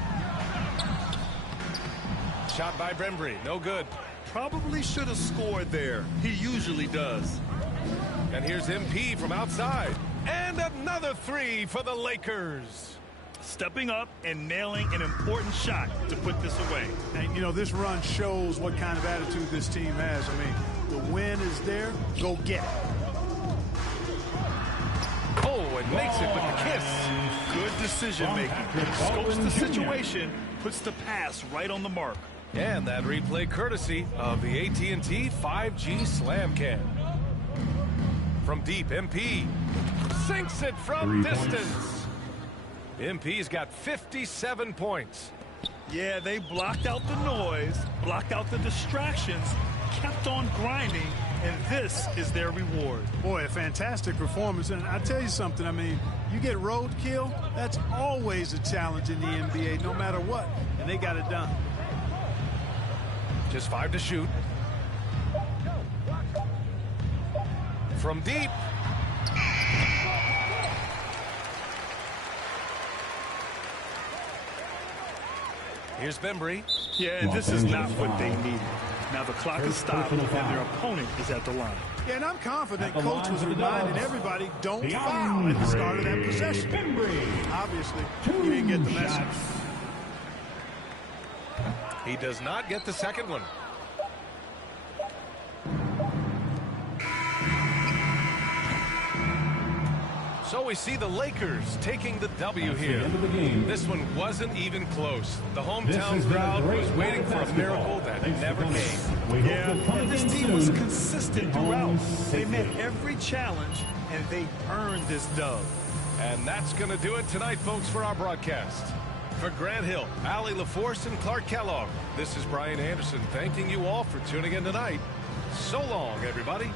Shot by Bembry, no good. Probably should have scored there. He usually does. And here's MP from outside. And another three for the Lakers. Stepping up and nailing an important shot to put this away. And, you know, this run shows what kind of attitude this team has. I mean, the win is there. Go get it. Oh, and makes it with the kiss. Good decision making. Scopes the situation, puts the pass right on the mark. And that replay courtesy of the AT&T 5G Slam Cam. From deep, MP sinks it from distance. MP's got 57 points. Yeah, they blocked out the noise, blocked out the distractions, kept on grinding, and this is their reward. Boy, a fantastic performance. And I tell you something, I mean, you get roadkill, that's always a challenge in the NBA, no matter what. And they got it done. Just 5 to shoot. From deep. Here's Bembry. Yeah, and this is not what they needed. Now the clock is stopped and their opponent is at the line. Yeah, and I'm confident Coach was reminding everybody, don't foul at the start of that possession. Obviously, he didn't get the message. He does not get the second one. So we see the Lakers taking the W here. This one wasn't even close. The hometown crowd was waiting for a miracle that never came. Yeah, and this team was consistent throughout. They met every challenge, and they earned this dub. And that's going to do it tonight, folks, for our broadcast. For Grant Hill, Allie LaForce, and Clark Kellogg, this is Brian Anderson thanking you all for tuning in tonight. So long, everybody.